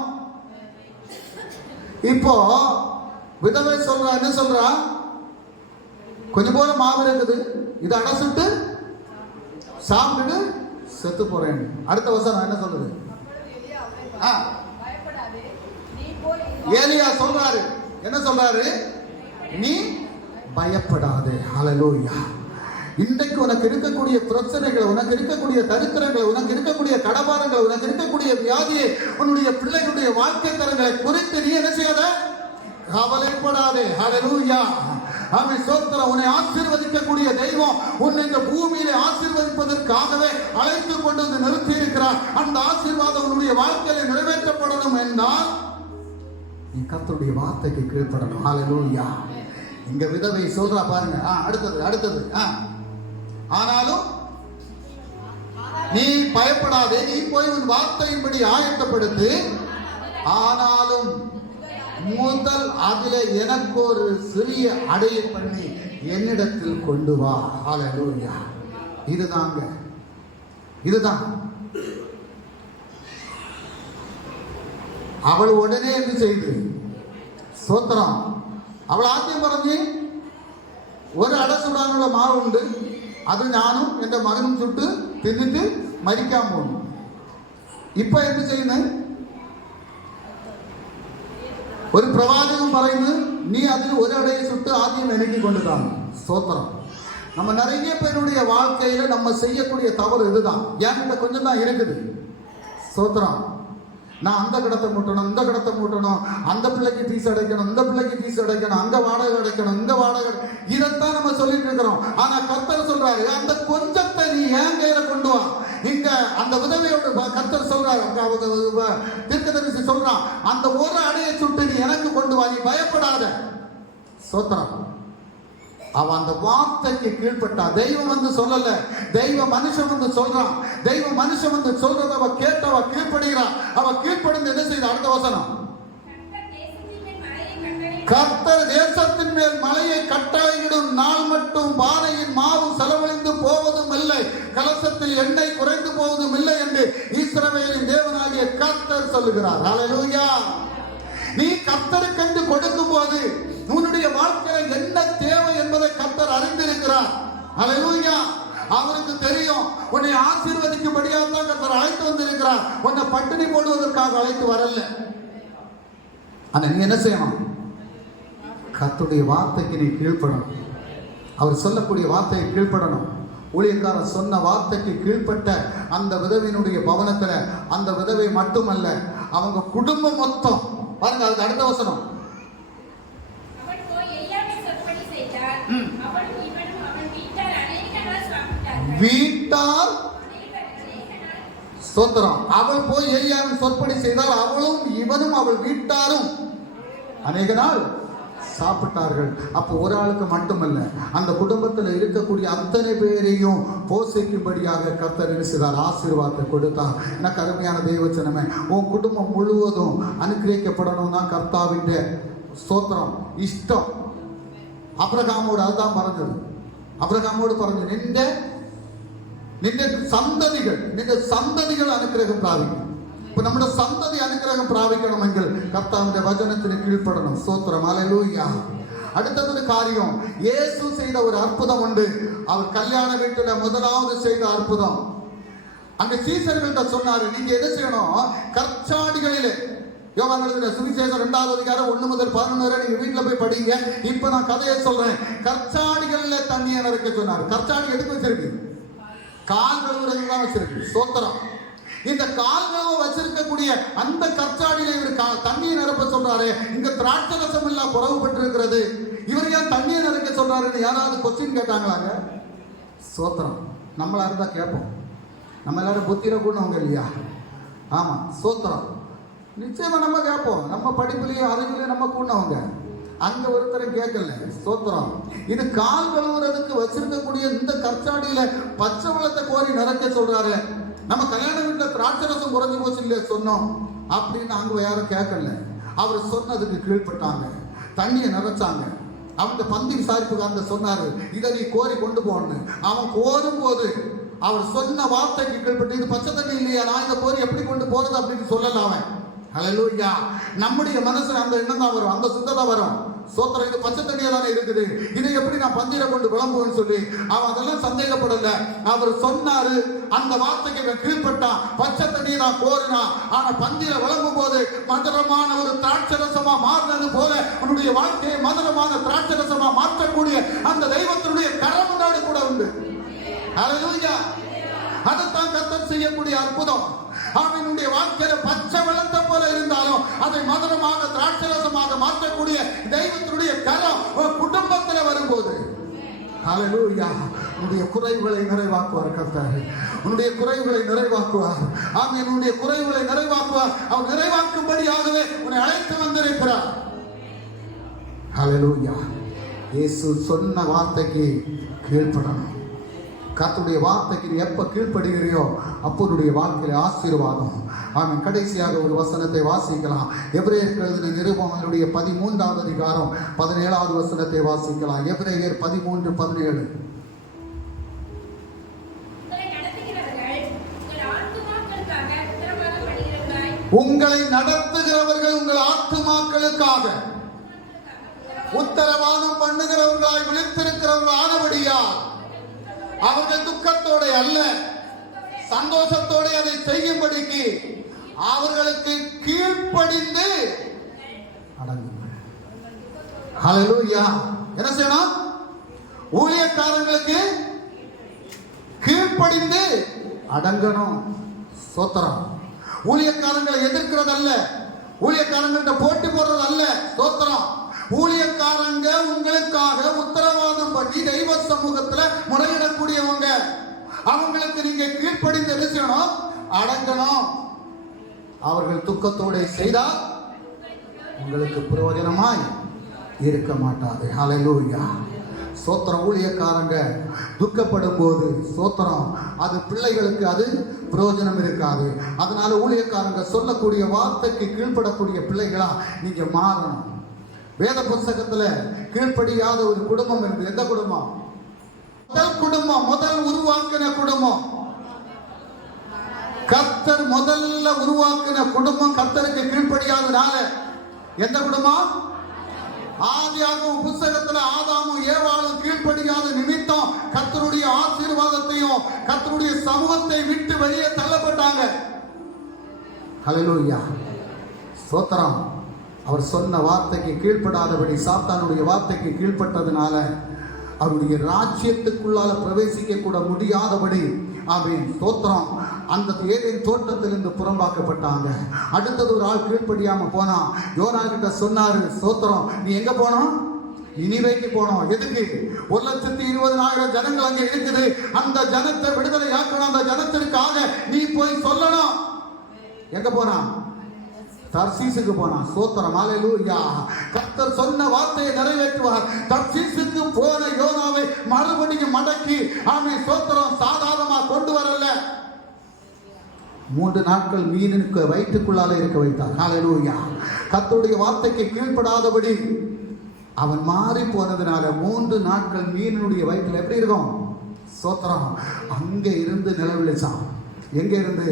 இப்போ விதவை சொல்றா, என்ன சொல்றா? கொஞ்சம் போல மாவு இருக்குது, இதை அடைச்சிட்டு சாப்பிட்டுட்டு செத்து போறேன். அடுத்த வசனம் என்ன சொல்லுது? ஏலியா சொல்றாரு, என்ன சொல்றாரு? நீ பயப்படாதே. ஹல்லேலூயா. இன்றைக்கு உனக்கு இருக்கக்கூடிய பிரச்சனைகளை, உனக்கு இருக்கக்கூடிய தரித்திரங்களை, உனக்கு இருக்கக்கூடிய கடபாரங்களை, உனக்கு இருக்கக்கூடிய வியாதியை, உன்னுடைய பிள்ளைகளுடைய வாழ்க்கை தரங்களை குறித்து நீ என்ன செய்யாத? கவலைப்படாதே. ஹல்லேலூயா. ஆமென். ஸ்தோத்திரம். உன்னை ஆசீர்வதிக்கக்கூடிய தெய்வம் உன்னை இந்த பூமியிலே ஆசீர்வதிப்பதற்காகவே அழைத்து கொண்டு வந்து நிறுத்தி இருக்கிறார். அந்த ஆசீர்வாதம் உன்னுடைய வாழ்க்கையில நிறைவேற்றப்படணும் என்றால் நீ கர்த்தருடைய வார்த்தைக்கு கீழ்ப்படணும். ஹல்லேலூயா. இங்க விதவை சொல்றா பாருங்க. அடுத்தது ஆனாலும் நீ பயப்படாதே, நீ போய் உன் வார்த்தையின்படி ஆயத்தப்படுத்து. ஆனாலும் முதல் அதிலே எனக்கு ஒரு சிறிய அடையை பண்ணி என்னிடத்தில் கொண்டு வா. ஹல்லேலூயா. இதுதான் அவள் உடனே என்ன செய்து? ஸ்தோத்திரம். அவள் ஆദ്യം പറഞ്ഞ് ഒരു അട ചുടാനുള്ള മാവുണ്ട്, അത് ഞാനും എൻ്റെ മകനും ചുട്ട് തിന്നിട്ട് മരിക്കാൻ പോകുന്നു. ഇപ്പൊ എന്ത് ചെയ്യുന്നത്? ഒരു പ്രവാചകൻ പറയുന്നു, நீ அதில் ஒரு அடையை சுட்டு ஆദ്യം எனக்கு கொண்டு தான். ஸ்தோத்திரம். நம்ம நிறைய பேருடைய வாழ்க்கையில நம்ம செய்யக்கூடிய தவறு இதுதான். என்கிட்ட கொஞ்சம் தான் இருக்குது. ஸ்தோத்திரம். நான் அந்த கடத்தை மூட்டணும், இந்த கடத்தை மூட்டணும், அந்த பிள்ளைக்கு ஃபீஸ் அடைக்கணும், இந்த பிள்ளைக்கு ஃபீஸ் அடைக்கணும், அங்க வாடகை அடைக்கணும், இங்க வாடகை, இதைத்தான் நம்ம சொல்லிட்டு இருக்கிறோம். ஆனா கர்த்தர் சொல்றாரு, அந்த கொஞ்சத்தை நீ என் கையில கொண்டு வா. இங்க அந்த விதவையோட கர்த்தர் சொல்றாரு, தீர்க்கதரிசி சொல்றான், அந்த ஒரு அடையை சுட்டு நீ எனக்கு கொண்டு வா, நீ பயப்படாத. ஸ்தோத்திரம். அவன் அந்த வார்த்தைக்கு கீழ்பட்டா. தெய்வம் வந்து சொல்லல, தெய்வ மனுஷன் வந்து சொல்றான். தெய்வ மனுஷன் வந்து சொல்றத அவ கேட்டு அவ கீழ்ப்படுகிறான். அவ கீழ்ப்படிந்து என்ன செய்த? அடுத்த வசனம். கர்த்தர் தேசத்தின் மேல் மலையை கட்டளையிடும் நாள் மட்டும் பானையின் மாவு செலவழிந்து போவதும் இல்லை, கலசத்தில் எண்ணெய் குறைந்து போவதும் இல்லை என்று இஸ்ரவேலின் தேவனாகிய கர்த்தர் சொல்லுகிறார். ஹல்லேலூயா. நீ கர்த்தருக்கு கொடுக்கும் போது உன்னுடைய வாழ்க்கையில என்ன தேவை என்பதை கர்த்தர் அறிந்திருக்கிறார். ஹல்லேலூயா. அவருக்கு தெரியும். உன்னை ஆசீர்வதிக்கும்படியாக தான் கர்த்தர் அழைத்து வந்திருக்கிறார். உன்னை பட்டினி போடுவதற்காக அழைத்து வரல. ஆனா நீ என்ன செய்யணும்? கர்த்தருடைய வார்த்தைக்கு நீ கீழ்ப்படணும். அவர் சொல்லக்கூடிய வார்த்தையை கீழ்ப்படணும். ஊழியக்காரர் சொன்ன வார்த்தைக்கு கீழ்ப்பட்ட அந்த விதவையினுடைய பவனத்துல அந்த விதவை மட்டுமல்ல, அவங்க குடும்பம் மொத்தம் பாருங்க. அதுக்கு அடுத்த வசனம். வீட்டார் ஸ்தோத்திரம். அவள் போய் எலியாவின் சொற்படி செய்தால் அவளும் இவனும் அவள் வீட்டாரும் அநேக நாள் சாப்பிட்டார்கள். அப்போ ஒரு ஆளுக்கு மட்டுமல்ல, அந்த குடும்பத்தில் இருக்கக்கூடிய அத்தனை பேரையும் போஷிக்கும்படியாக கர்த்தர் செய்தார். ஆசீர்வாதத்தை கொடுத்தார். எனக்கு அருமையான தெய்வச்சனமே, உன் குடும்பம் முழுவதும் அனுக்கிரகிக்கப்படணும் தான் கர்த்தாவின் ஸ்தோத்திரம் இஷ்டம். அப்ரகாமோடு அதுதான் പറഞ്ഞது. അബ്രഹാമോട് പറഞ്ഞു, നിന്റെ സന്തതികൾ അനുഗ്രഹം പ്രാപിക്കും. இப்ப നമ്മുടെ സന്തതി അനുഗ്രഹം പ്രാപിക്കണമെങ്കിൽ കർത്താവിന്റെ വചനത്തിന് കീഴ്പ്പെടണം. സ്തോത്രം, ഹല്ലേലൂയ. അടുത്തതൊരു കാര്യം, യേശു ചെയ്ത ഒരു അത്ഭുതമുണ്ട്. அவர் கல்யாண வீட்டில் முதலாவது செய்த அற்புதம். அங்க சீசர்கள்ட்ட சொன்னாரு, நீங்க எதை செய்யணும், கற்சாடிகளிலே, யோவான் எழுதின சுவிசேஷம் 2வது அதிகாரம் 1 முதல் 11 வரை நீங்க வீட்டுல போய் படிங்க. இப்ப நான் கதையை சொல்றேன். கற்சாடிகள்ல தண்ணியை நிறக்க சொன்னாரு. கற்சாடி எதுக்கு வச்சிருக்கு? கால் கழுவுறதுக்கு தான் வச்சிருக்கு. ஸ்தோத்திரம். இந்த கால் கழுவ வச்சிருக்கக்கூடிய அந்த கற்சாடியில இவர் தண்ணியை நிரப்ப சொல்றாரு. இங்க திராட்சை ரசம் எல்லாம் குறவுபட்டு இருக்கிறது, இவர் ஏன் தண்ணியை நிறக்க சொல்றாருன்னு யாராவது கொஸ்டின் கேட்டாங்களாங்க? ஸ்தோத்திரம். நம்மளா இருந்தா கேட்போம். நம்ம எல்லாரும் புத்தியில கூடவங்க இல்லையா? ஆமா, ஸ்தோத்திரம். நிச்சயமா நம்ம கேட்போம். நம்ம படிப்புலயும் அறிவிலையும் நம்ம கூடவங்க. அங்க ஒருத்தரும் கேட்கல. ஸ்தோத்திரம். இது கால் கழுவுறதுக்கு வச்சிருக்கக்கூடிய இந்த கற்சாடியில பச்சை வெள்ளத்தை கோரி நிறக்க சொல்றாரு. நம்ம கல்யாண வீட்டுல திராட்சை ரசம் குறைஞ்சு போச்சு இல்லையா சொன்னோம் அப்படின்னு அங்க யாரும் கேட்கல. அவர் சொன்னதுக்கு கீழ்பட்டாங்க, தண்ணியை நிறைச்சாங்க. அவங்க பந்தி விசாரிப்புக்காரங்க சொன்னாரு, இதை நீ கோரி கொண்டு போன்னு. அவன் கோரும் போது அவர் சொன்ன வார்த்தைக்கு கீழ்பட்டு, இது பச்சை தண்ணி இல்லையா, நான் இந்த கோரி எப்படி கொண்டு போறது அப்படின்னு சொல்லல அவன். ஹல்லேலூயா. நம்முடைய மனசுல அந்த எண்ணம் தான் வரும், அந்த சிந்தனை வரும். ஸ்தோத்திரம். இது பச்சை தண்ணியா தானே இருக்குது, இதை எப்படி நான் பந்தியில கொண்டு விளம்புவேன்னு சொல்லி அவன் அதெல்லாம் சந்தேகப்படல. அவர் சொன்னாரு, அந்த வார்த்தைக்கு கீழ்பட்டான். பச்சை தண்ணியை நான் கோரினா, ஆனா பந்தியில விளம்பும் போது மதுரமான ஒரு திராட்சரசமா மாறினது போல உன்னுடைய வாழ்க்கையை மதுரமான திராட்சரசமா மாற்றக்கூடிய அந்த தெய்வத்தினுடைய கரம் முன்னாடி கூட உண்டு. ஹல்லேலூயா. அதைத்தான் கர்த்தர் செய்யக்கூடிய அற்புதம். அவனுடைய வாழ்க்கையில பச்சை வெள்ளத்தை போல இருந்தாலும் அதை மதுரமாக திராட்சரசமாக மாற்றக்கூடிய தெய்வத்தினுடைய கரம் குடும்பத்தில் வரும்போது, ஹல்லேலூயா, உன்னுடைய குறைவுகளை நிறைவாக்குவார் கர்த்தர். உன்னுடைய குறைவுகளை நிறைவாக்குவார். ஆமென். உன்னுடைய குறைவுகளை நிறைவாக்குவார். அவர் நிறைவாக்கும்படியாகவே உன்னை அழைத்து வந்திருக்கிறார். ஹல்லேலூயா. இயேசு சொன்ன வார்த்தைக்கு கீழ்ப்படணும். கர்த்தருடைய வார்த்தைக்கு நீ எப்ப கீழ்ப்படுகிறியோ அப்போனுடைய வாழ்க்கையில ஆசீர்வாதம். ஆமென். கடைசியாக ஒரு வசனத்தை வாசிக்கலாம். எபிரேயருக்கு எழுதின நிருபம் 13வது அதிகாரம் 17வது வசனத்தை வாசிக்கலாம். எபிரேயர் 13:17. உங்களை நடத்துகிறவர்கள் உங்கள் ஆத்துமாக்களுக்காக உத்தரவாதம் பண்ணுகிறவர்களாய் விழித்திருக்கிறவர்கள் ஆனபடியால் அவர்கள் துக்கத்தோட அல்ல, சந்தோஷத்தோட அதை செய்யும்படிக்கு அவர்களுக்கு கீழ்ப்படிந்து அடங்குங்கள். ஹல்லேலூயா. என்ன செய்யணும்? ஊழியக்காரங்களுக்கு கீழ்ப்படிந்து அடங்கணும். ஸ்தோத்திரம். ஊழியக்காரங்களை எதிர்க்கிறது அல்ல, ஊழியக்காரங்கள்ட்ட போட்டி போடுறது அல்ல. ஸ்தோத்திரம். ஊழியக்காரங்க உங்களுக்காக உத்தரவாதம் பண்ணி தெய்வ சமூகத்துல முறையிடக்கூடியவங்க. அவங்களுக்கு நீங்க கீழ்ப்படிந்து என்ன செய்யணும்? அடங்கணும். அவர்கள் துக்கத்தோட செய்தால் உங்களுக்கு பிரயோஜனமாய் இருக்க மாட்டாது. ஹல்லேலூயா. ஸ்தோத்திரம். ஊழியக்காரங்க துக்கப்படும் போது ஸ்தோத்திரம், அது பிள்ளைகளுக்கு அது பிரயோஜனம் இருக்காது. அதனால ஊழியக்காரங்க சொல்லக்கூடிய வார்த்தைக்கு கீழ்ப்படக்கூடிய பிள்ளைகளா நீங்க மாறணும். வேத புஸ்தகத்துல கீழ்ப்படியாத ஒரு குடும்பம் இருக்கு. எந்த குடும்பம்? முதல் குடும்பம், முதல் உருவாக்கின குடும்பம். கர்த்தர் முதல்ல உருவாக்கின குடும்பம் கர்த்தருக்கு கீழ்ப்படியாதனால. எந்த குடும்பம்? ஆதியாகம புஸ்தகத்துல ஆதாமும் ஏவாளும் கீழ்ப்படியாத நிமித்தம் கர்த்தருடைய ஆசீர்வாதத்தையும் கர்த்தருடைய சமூகத்தை விட்டு வெளியே தள்ளப்பட்டாங்க. ஹல்லேலூயா. ஸ்தோத்திரம். அவர் சொன்ன வார்த்தைக்கு கீழ்ப்படாதபடி சாத்தானுடைய வார்த்தைக்கு கீழ்ப்பட்டதுனால அவருடைய ராஜ்யத்துக்குள்ளால பிரவேசிக்க கூட முடியாதபடி ஆமென் ஸ்தோத்திரம் அந்த ஏதேன் தோட்டத்திலிருந்து புறம்பாக்கப்பட்டாங்க. அடுத்தது ஒரு ஆள் கீழ்ப்படியாம போனா. யோனா கிட்ட சொன்னாரு, ஸ்தோத்திரம், நீ எங்க போனோம்? நினிவேக்கு போனோம். எதுக்கு? 1,20,000 ஜனங்கள் அங்க இருக்குது. அந்த ஜனத்தை விடுதலை ஆக்கணும். அந்த ஜனத்திற்காக நீ போய் சொல்லணும். எங்க போனா? தர்சீசுக்கு போனான். ஸ்தோத்திரம். ஹல்லேலூயா. கர்த்தர் சொன்ன வார்த்தையை நிறைவேற்றுவார். தர்சீசுக்கு போன யோனாவை மறுபடியும் மடக்கி ஆமென் ஸ்தோத்திரம் சாதாரணமா கொண்டு வரல. 3 நாட்கள் மீனுக்கு வயிற்றுக்குள்ளால இருக்க வைத்தார். ஹல்லேலூயா. கர்த்தருடைய வார்த்தைக்கு கீழ்ப்படாதபடி அவன் மாறி போனதுனால 3 நாட்கள் மீனுடைய வயிற்றுல எப்படி இருக்கும்? ஸ்தோத்திரம். அங்க இருந்து நிலவிழிச்சான். எங்க இருந்து?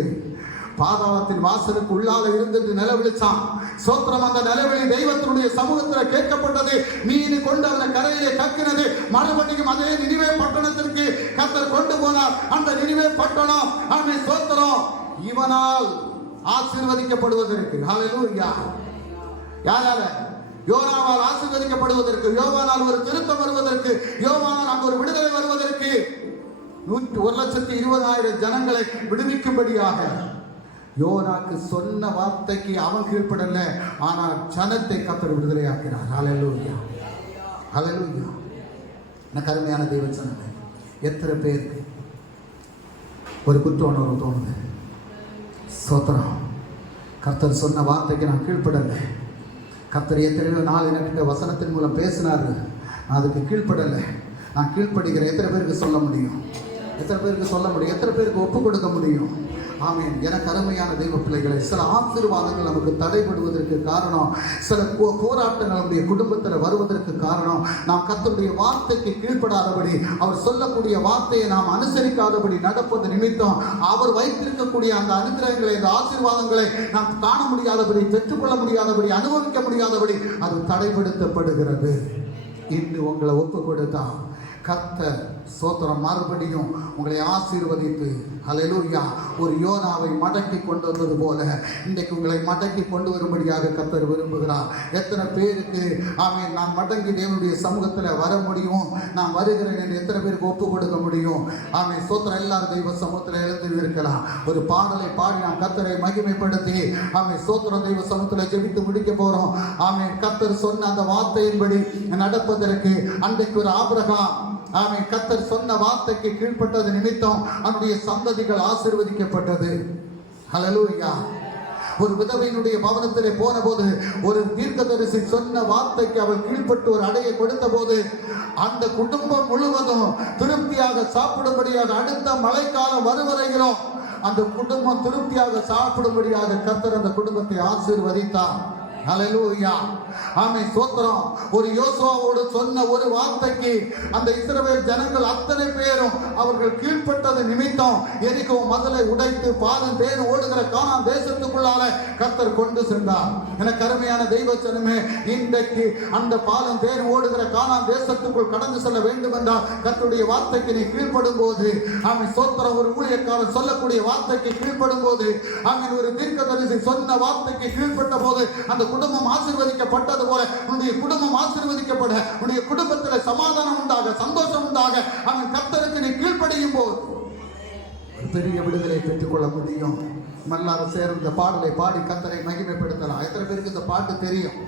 பாதாளத்தின் வாசலுக்கு உள்ளால இருந்துட்டு நிலவிழிச்சான். சோத்திரம். அந்த நிலவிழி தெய்வத்தினுடைய சமூகத்தில் கேட்கப்பட்டது. மீன் கொண்டு அவனை கரையிலே கக்கினது. மறுபடியும் அதே நினிவே பட்டணத்திற்கு கர்த்தர் கொண்டு போனார். அந்த நினிவே பட்டணம் அவனை சோத்திரம் இவனால் ஆசீர்வதிக்கப்படுவதற்கு. ஹல்லேலூயா. யாரால? யோனாவால் ஆசீர்வதிக்கப்படுவதற்கு, யோவானால் ஒரு திருத்தம் வருவதற்கு, யோவானால் அங்கு ஒரு விடுதலை வருவதற்கு, 1,20,000 ஜனங்களை விடுவிக்கும்படியாக யோனாக்கு சொன்ன வார்த்தைக்கு அவன் கீழ்ப்படல, ஆனால் ஜனத்தை கர்த்தர் விடுதலையாக்கினார். ஹல்லேலூயா, ஹல்லேலூயா. எனக்கு அருமையான தெய்வ ஜனமே, எத்தனை பேருக்கு ஒரு குற்ற உணர்வு தோணுது? சோத்திரம். கர்த்தர் சொன்ன வார்த்தைக்கு நான் கீழ்ப்படலை. கர்த்தர் எத்தனையோ நாள் எனக்கு வசனத்தின் மூலம் பேசினார், நான் அதுக்கு கீழ்ப்படலை. நான் கீழ்ப்படுகிறேன். எத்தனை பேருக்கு சொல்ல முடியும்? எத்தனை பேருக்கு சொல்ல முடியும்? எத்தனை பேருக்கு ஒப்பு கொடுக்க முடியும்? ஆமீன். எனக்கு அருமையான தெய்வ பிள்ளைகளை, சில ஆசீர்வாதங்கள் நமக்கு தடைபடுவதற்கு காரணம், சில போராட்டங்கள் நம்முடைய குடும்பத்தில் வருவதற்கு காரணம், நாம் கர்த்தருடைய வார்த்தைக்கு கீழ்ப்படாதபடி, அவர் சொல்லக்கூடிய வார்த்தையை நாம் அனுசரிக்காதபடி நடப்பது நிமித்தம் அவர் வைத்திருக்கக்கூடிய அந்த அனுகிரகங்களை, அந்த ஆசீர்வாதங்களை நாம் காண முடியாதபடி, பெற்றுக்கொள்ள முடியாதபடி, அனுபவிக்க முடியாதபடி அது தடைப்படுத்தப்படுகிறது. இன்று உங்களை ஒப்பு கொடுத்தா கர்த்தர் சோத்திரம் மறுபடியும் உங்களை ஆசீர்வதித்து, ஹல்லேலூயா, ஒரு யோனாவை மடக்கி கொண்டு வந்தது போல இன்றைக்கு உங்களை மடக்கி கொண்டு வரும்படியாக கர்த்தர் விரும்புகிறார். எத்தனை பேருக்கு ஆமென் நான் மடங்கி தேவனுடைய சமூகத்தில் வர முடியும், நான் வருகிறேன் என்று எத்தனை பேருக்கு ஒப்பு கொடுக்க முடியும்? ஆமென். சோத்திரம். எல்லாரும் தெய்வ சமூகத்தில் எழுந்து இருக்கலாம். ஒரு பாடலை பாடி நாம் கர்த்தரை மகிமைப்படுத்தி ஆமென் சோத்திரம் தெய்வ சமூகத்தில் ஜெபித்து முடிக்க போறோம். ஆமென். கர்த்தர் சொன்ன அந்த வார்த்தையின்படி நடப்பதற்கு அன்றைக்கு ஒரு ஆபிரகாம் ஆமென் கர்த்தர் சொன்ன வார்த்தைக்கு கீழ்ப்பட்டது நிமித்தம் அவனுடைய சந்ததிகள் ஆசீர்வதிக்கப்பட்டது. ஹல்லேலூயா. ஒரு விதவையினுடைய பவனத்திலே போன போது ஒரு தீர்க்கதரிசி சொன்ன வார்த்தைக்கு அவள் கீழ்ப்பட்டு ஒரு அடையை கொடுத்த போது அந்த குடும்பம் முழுவதும் திருப்தியாக சாப்பிடும்படியாக அடுத்த மழைக்காலம் வருவரையிலும் அந்த குடும்பம் திருப்தியாக சாப்பிடும்படியாக கர்த்தர் அந்த குடும்பத்தை ஆசீர்வதித்தார். ஹல்லேலூயா. ஆமென். சோத்திரம். ஒரு யோசுவாவோடு சொன்ன ஒரு வார்த்தைக்கு அந்த இஸ்ரவேல் ஜனங்கள் அத்தனை பேரும் அவர்கள் கீழ்ப்பட்டது நிமித்தம் எரிகோ மதிலை உடைத்து பாலும் தேன் ஓடுகிற கானான் தேசத்துக்குள்ளால கர்த்தர் கொண்டு சென்றார். எனக்கு அருமையான தெய்வ ஜனமே, இன்றைக்கு அந்த பாலும் தேன் ஓடுகிற கானான் தேசத்துக்குள் கடந்து செல்ல வேண்டும் என்றால் கர்த்தருடைய வார்த்தைக்கு நீ கீழ்ப்படும் போது, ஆமென் சோத்திரம், ஒரு ஊழியக்காரர் சொல்லக்கூடிய வார்த்தைக்கு கீழ்ப்படும் போது, ஆமென் ஒரு தீர்க்கதரிசி சொன்ன வார்த்தைக்கு கீழ்ப்பட்ட போது அந்த குடும்பம் ஆசீர்வதிக்கப்பட்டது போல உன்னுடைய குடும்பம் ஆசீர்வதிக்கப்பட, உன்னுடைய குடும்பத்தில் சமாதானம் உண்டாக, சந்தோஷம் உண்டாக அவன் கர்த்தருக்கு நீ கீழ்ப்படியும் போது பெரிய விடுதலை பெற்றுக்கொள்ள முடியும். எல்லாரும் சேர்ந்து இந்த பாடலை பாடி கர்த்தரை மகிமைப்படுத்தலாம். எத்தனை பேருக்கு இந்த பாட்டு தெரியும்?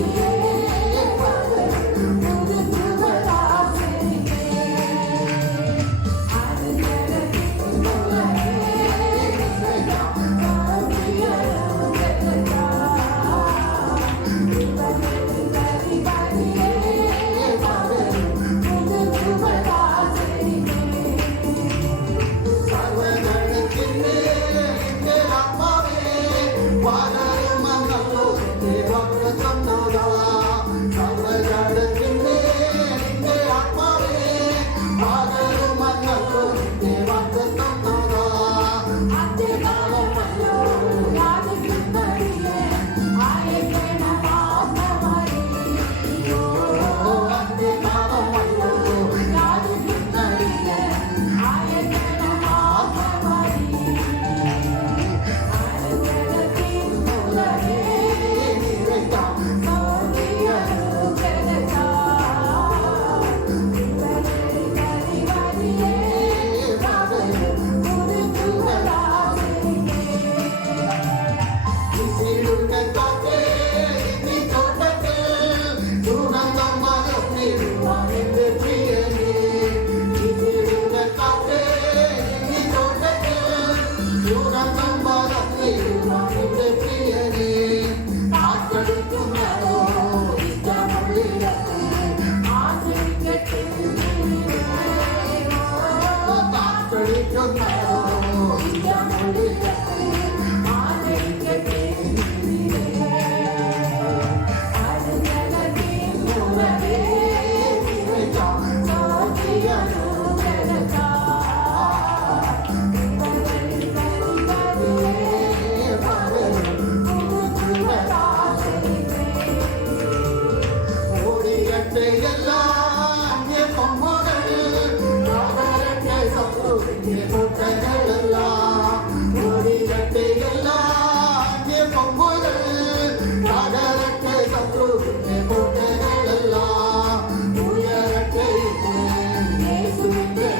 Yeah. ഉയരട്ടെ എല്ലാ അന്യ കൊമ്പുകൾ, തകരട്ടെ ശത്രുവിന്റെ കോട്ടകളെല്ലാം. ഉയരട്ടെ എല്ലാ അന്യ കൊമ്പുകൾ, തകരട്ടെ ശത്രുവിന്റെ കോട്ടകളെല്ലാം. ഉയരട്ടെ യേശുവിന്റെ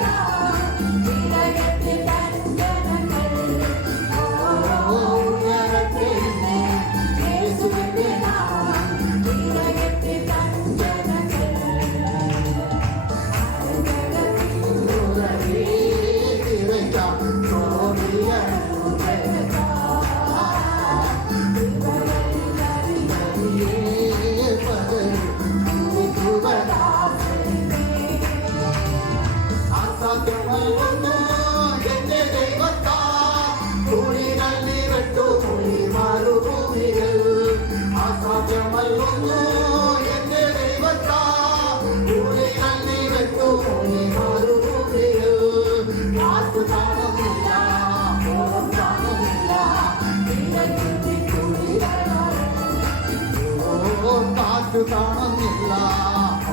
കാറ്റു കാണുന്നില്ല,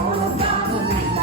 ഓളം കാണുന്നില്ല.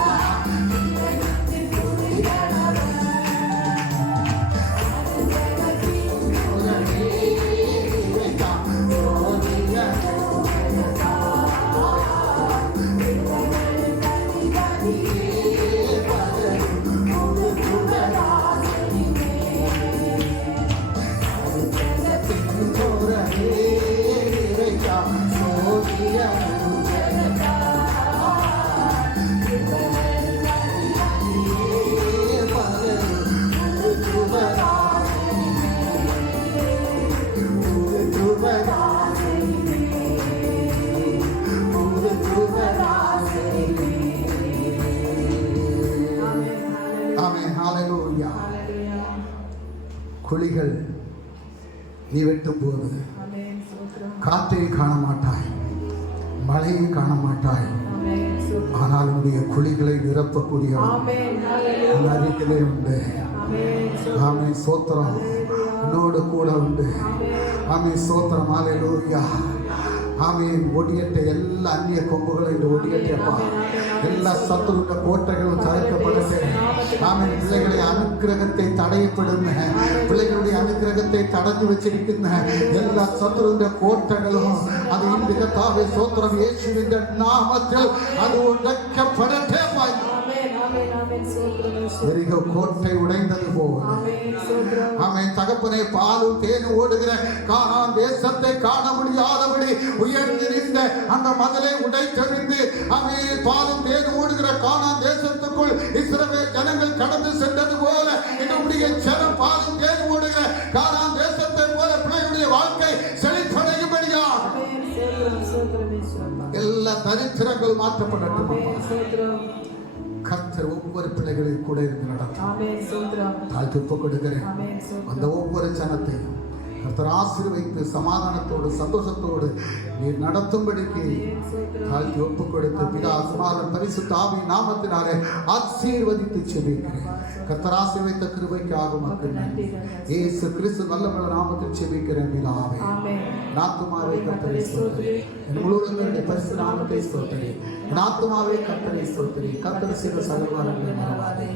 குழிகள் நீ வெட்டும் போது காற்றை காண மாட்டாய், மழையை காண மாட்டாய், ஆனால் உன்னுடைய குழிகளை நிரப்பக்கூடிய அருகிலே உண்டு. ஆமே சோத்திரம், உன்னோடு கூட உண்டு. ஆமே சோத்திரம், ஹல்லேலூயா. ஆமீன். ஒடியட்ட எல்லா அந்நிய கொம்புகளை ஒடியட்டப்பா, எல்லா சத்துருடைய கோட்டைகளும் தகர்க்கப்பட்டு ஆமீன். பிள்ளைகளை அனுக்கிரகத்தை தடையப்படுന്ന பிள்ளைகளுடைய அனுக்கிரகத்தை தடந்து வச்சிருக்கின்ற எல்லா சத்துருடைய கோட்டைகளும் அது இந்த கர்த்தாவே சோத்திரம் இயேசுவின் நாமத்தில் அது உடைக்கப்படட்டே. எரிகோ கோட்டை உடைந்தது போல ஆமென். தகப்பனே, பாலும் தேனும் ஓடுகிற கானான் தேசத்தை காண முடியாதபடி உயர்ந்து நின்ற அந்த மதலை உடைத்தெறிந்து ஆமென், பாலும் தேனும் ஓடுகிற கானான் தேசத்துக்குள் இஸ்ரவேல் ஜனங்கள் கடந்து சென்றது போல என்னுடைய ஜனம் பாலும் தேனும் ஓடுகிற கானான் தேசத்தை போல பிள்ளைகளுடைய வாழ்க்கை செழிப்படையும்படியா எல்லா தரித்திரங்கள் மாற்றப்படட்டும். கர்த்தர் ஒவ்வொரு பிள்ளைகளையும் கூட இருந்து நடத்தும். தாழ்த்தி ஒப்புக் கொடுக்கிறேன். அந்த ஒவ்வொரு ஜனத்தையும் கர்த்தர் ஆசீர்வதித்து சமாதானத்தோடு சந்தோஷத்தோடு நீர் நடத்தும்படிக்கு தாழ்த்தி ஒப்புக் கொடுத்து பிதா குமாரன் பரிசுத்த ஆவியின் நாமத்தினாலே ஆசீர்வதித்து செபிக்கிறேன். கர்த்தர் ஆசீர்வதித்த கிருபைக்காக மக்கள் நன்றி. இயேசு கிறிஸ்து நல்ல நாமத்தில் செபிக்கிறேன் பிதாவே. நாத்துமாவே கர்த்தரை ஸ்தோத்திரி, என் முழுவதும் பரிசுத்த நாமத்தை ஸ்தோத்திரி. என் ஆத்துமாவே கர்த்தரை ஸ்தோத்திரி, கர்த்தர் செய்த சகலங்களை மறவாதே.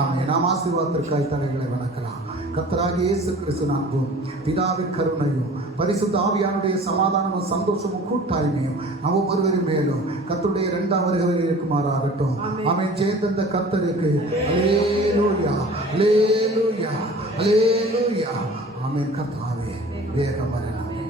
ஆமென். நாம் ஆசீர்வாதத்திற்காய் தலைகளை வணக்கலாம். கர்த்தராகிய இயேசு கிறிஸ்து அன்பும் பிதாவின் கருணையும் பரிசுத்த ஆவியானுடைய சமாதானமும் சந்தோஷமும் கூட்டாய்மையும் நம் ஒவ்வொருவரும் மேலும் கர்த்தருடைய இரண்டாம் வருகையில் இருக்குமாறாகட்டும். ஆமென். ஜெயந்தந்த கர்த்தருக்கு அல்லேலூயா, அல்லேலூயா, அல்லேலூயா. ஆமென். கர்த்தாவே வேகம் வரணும்.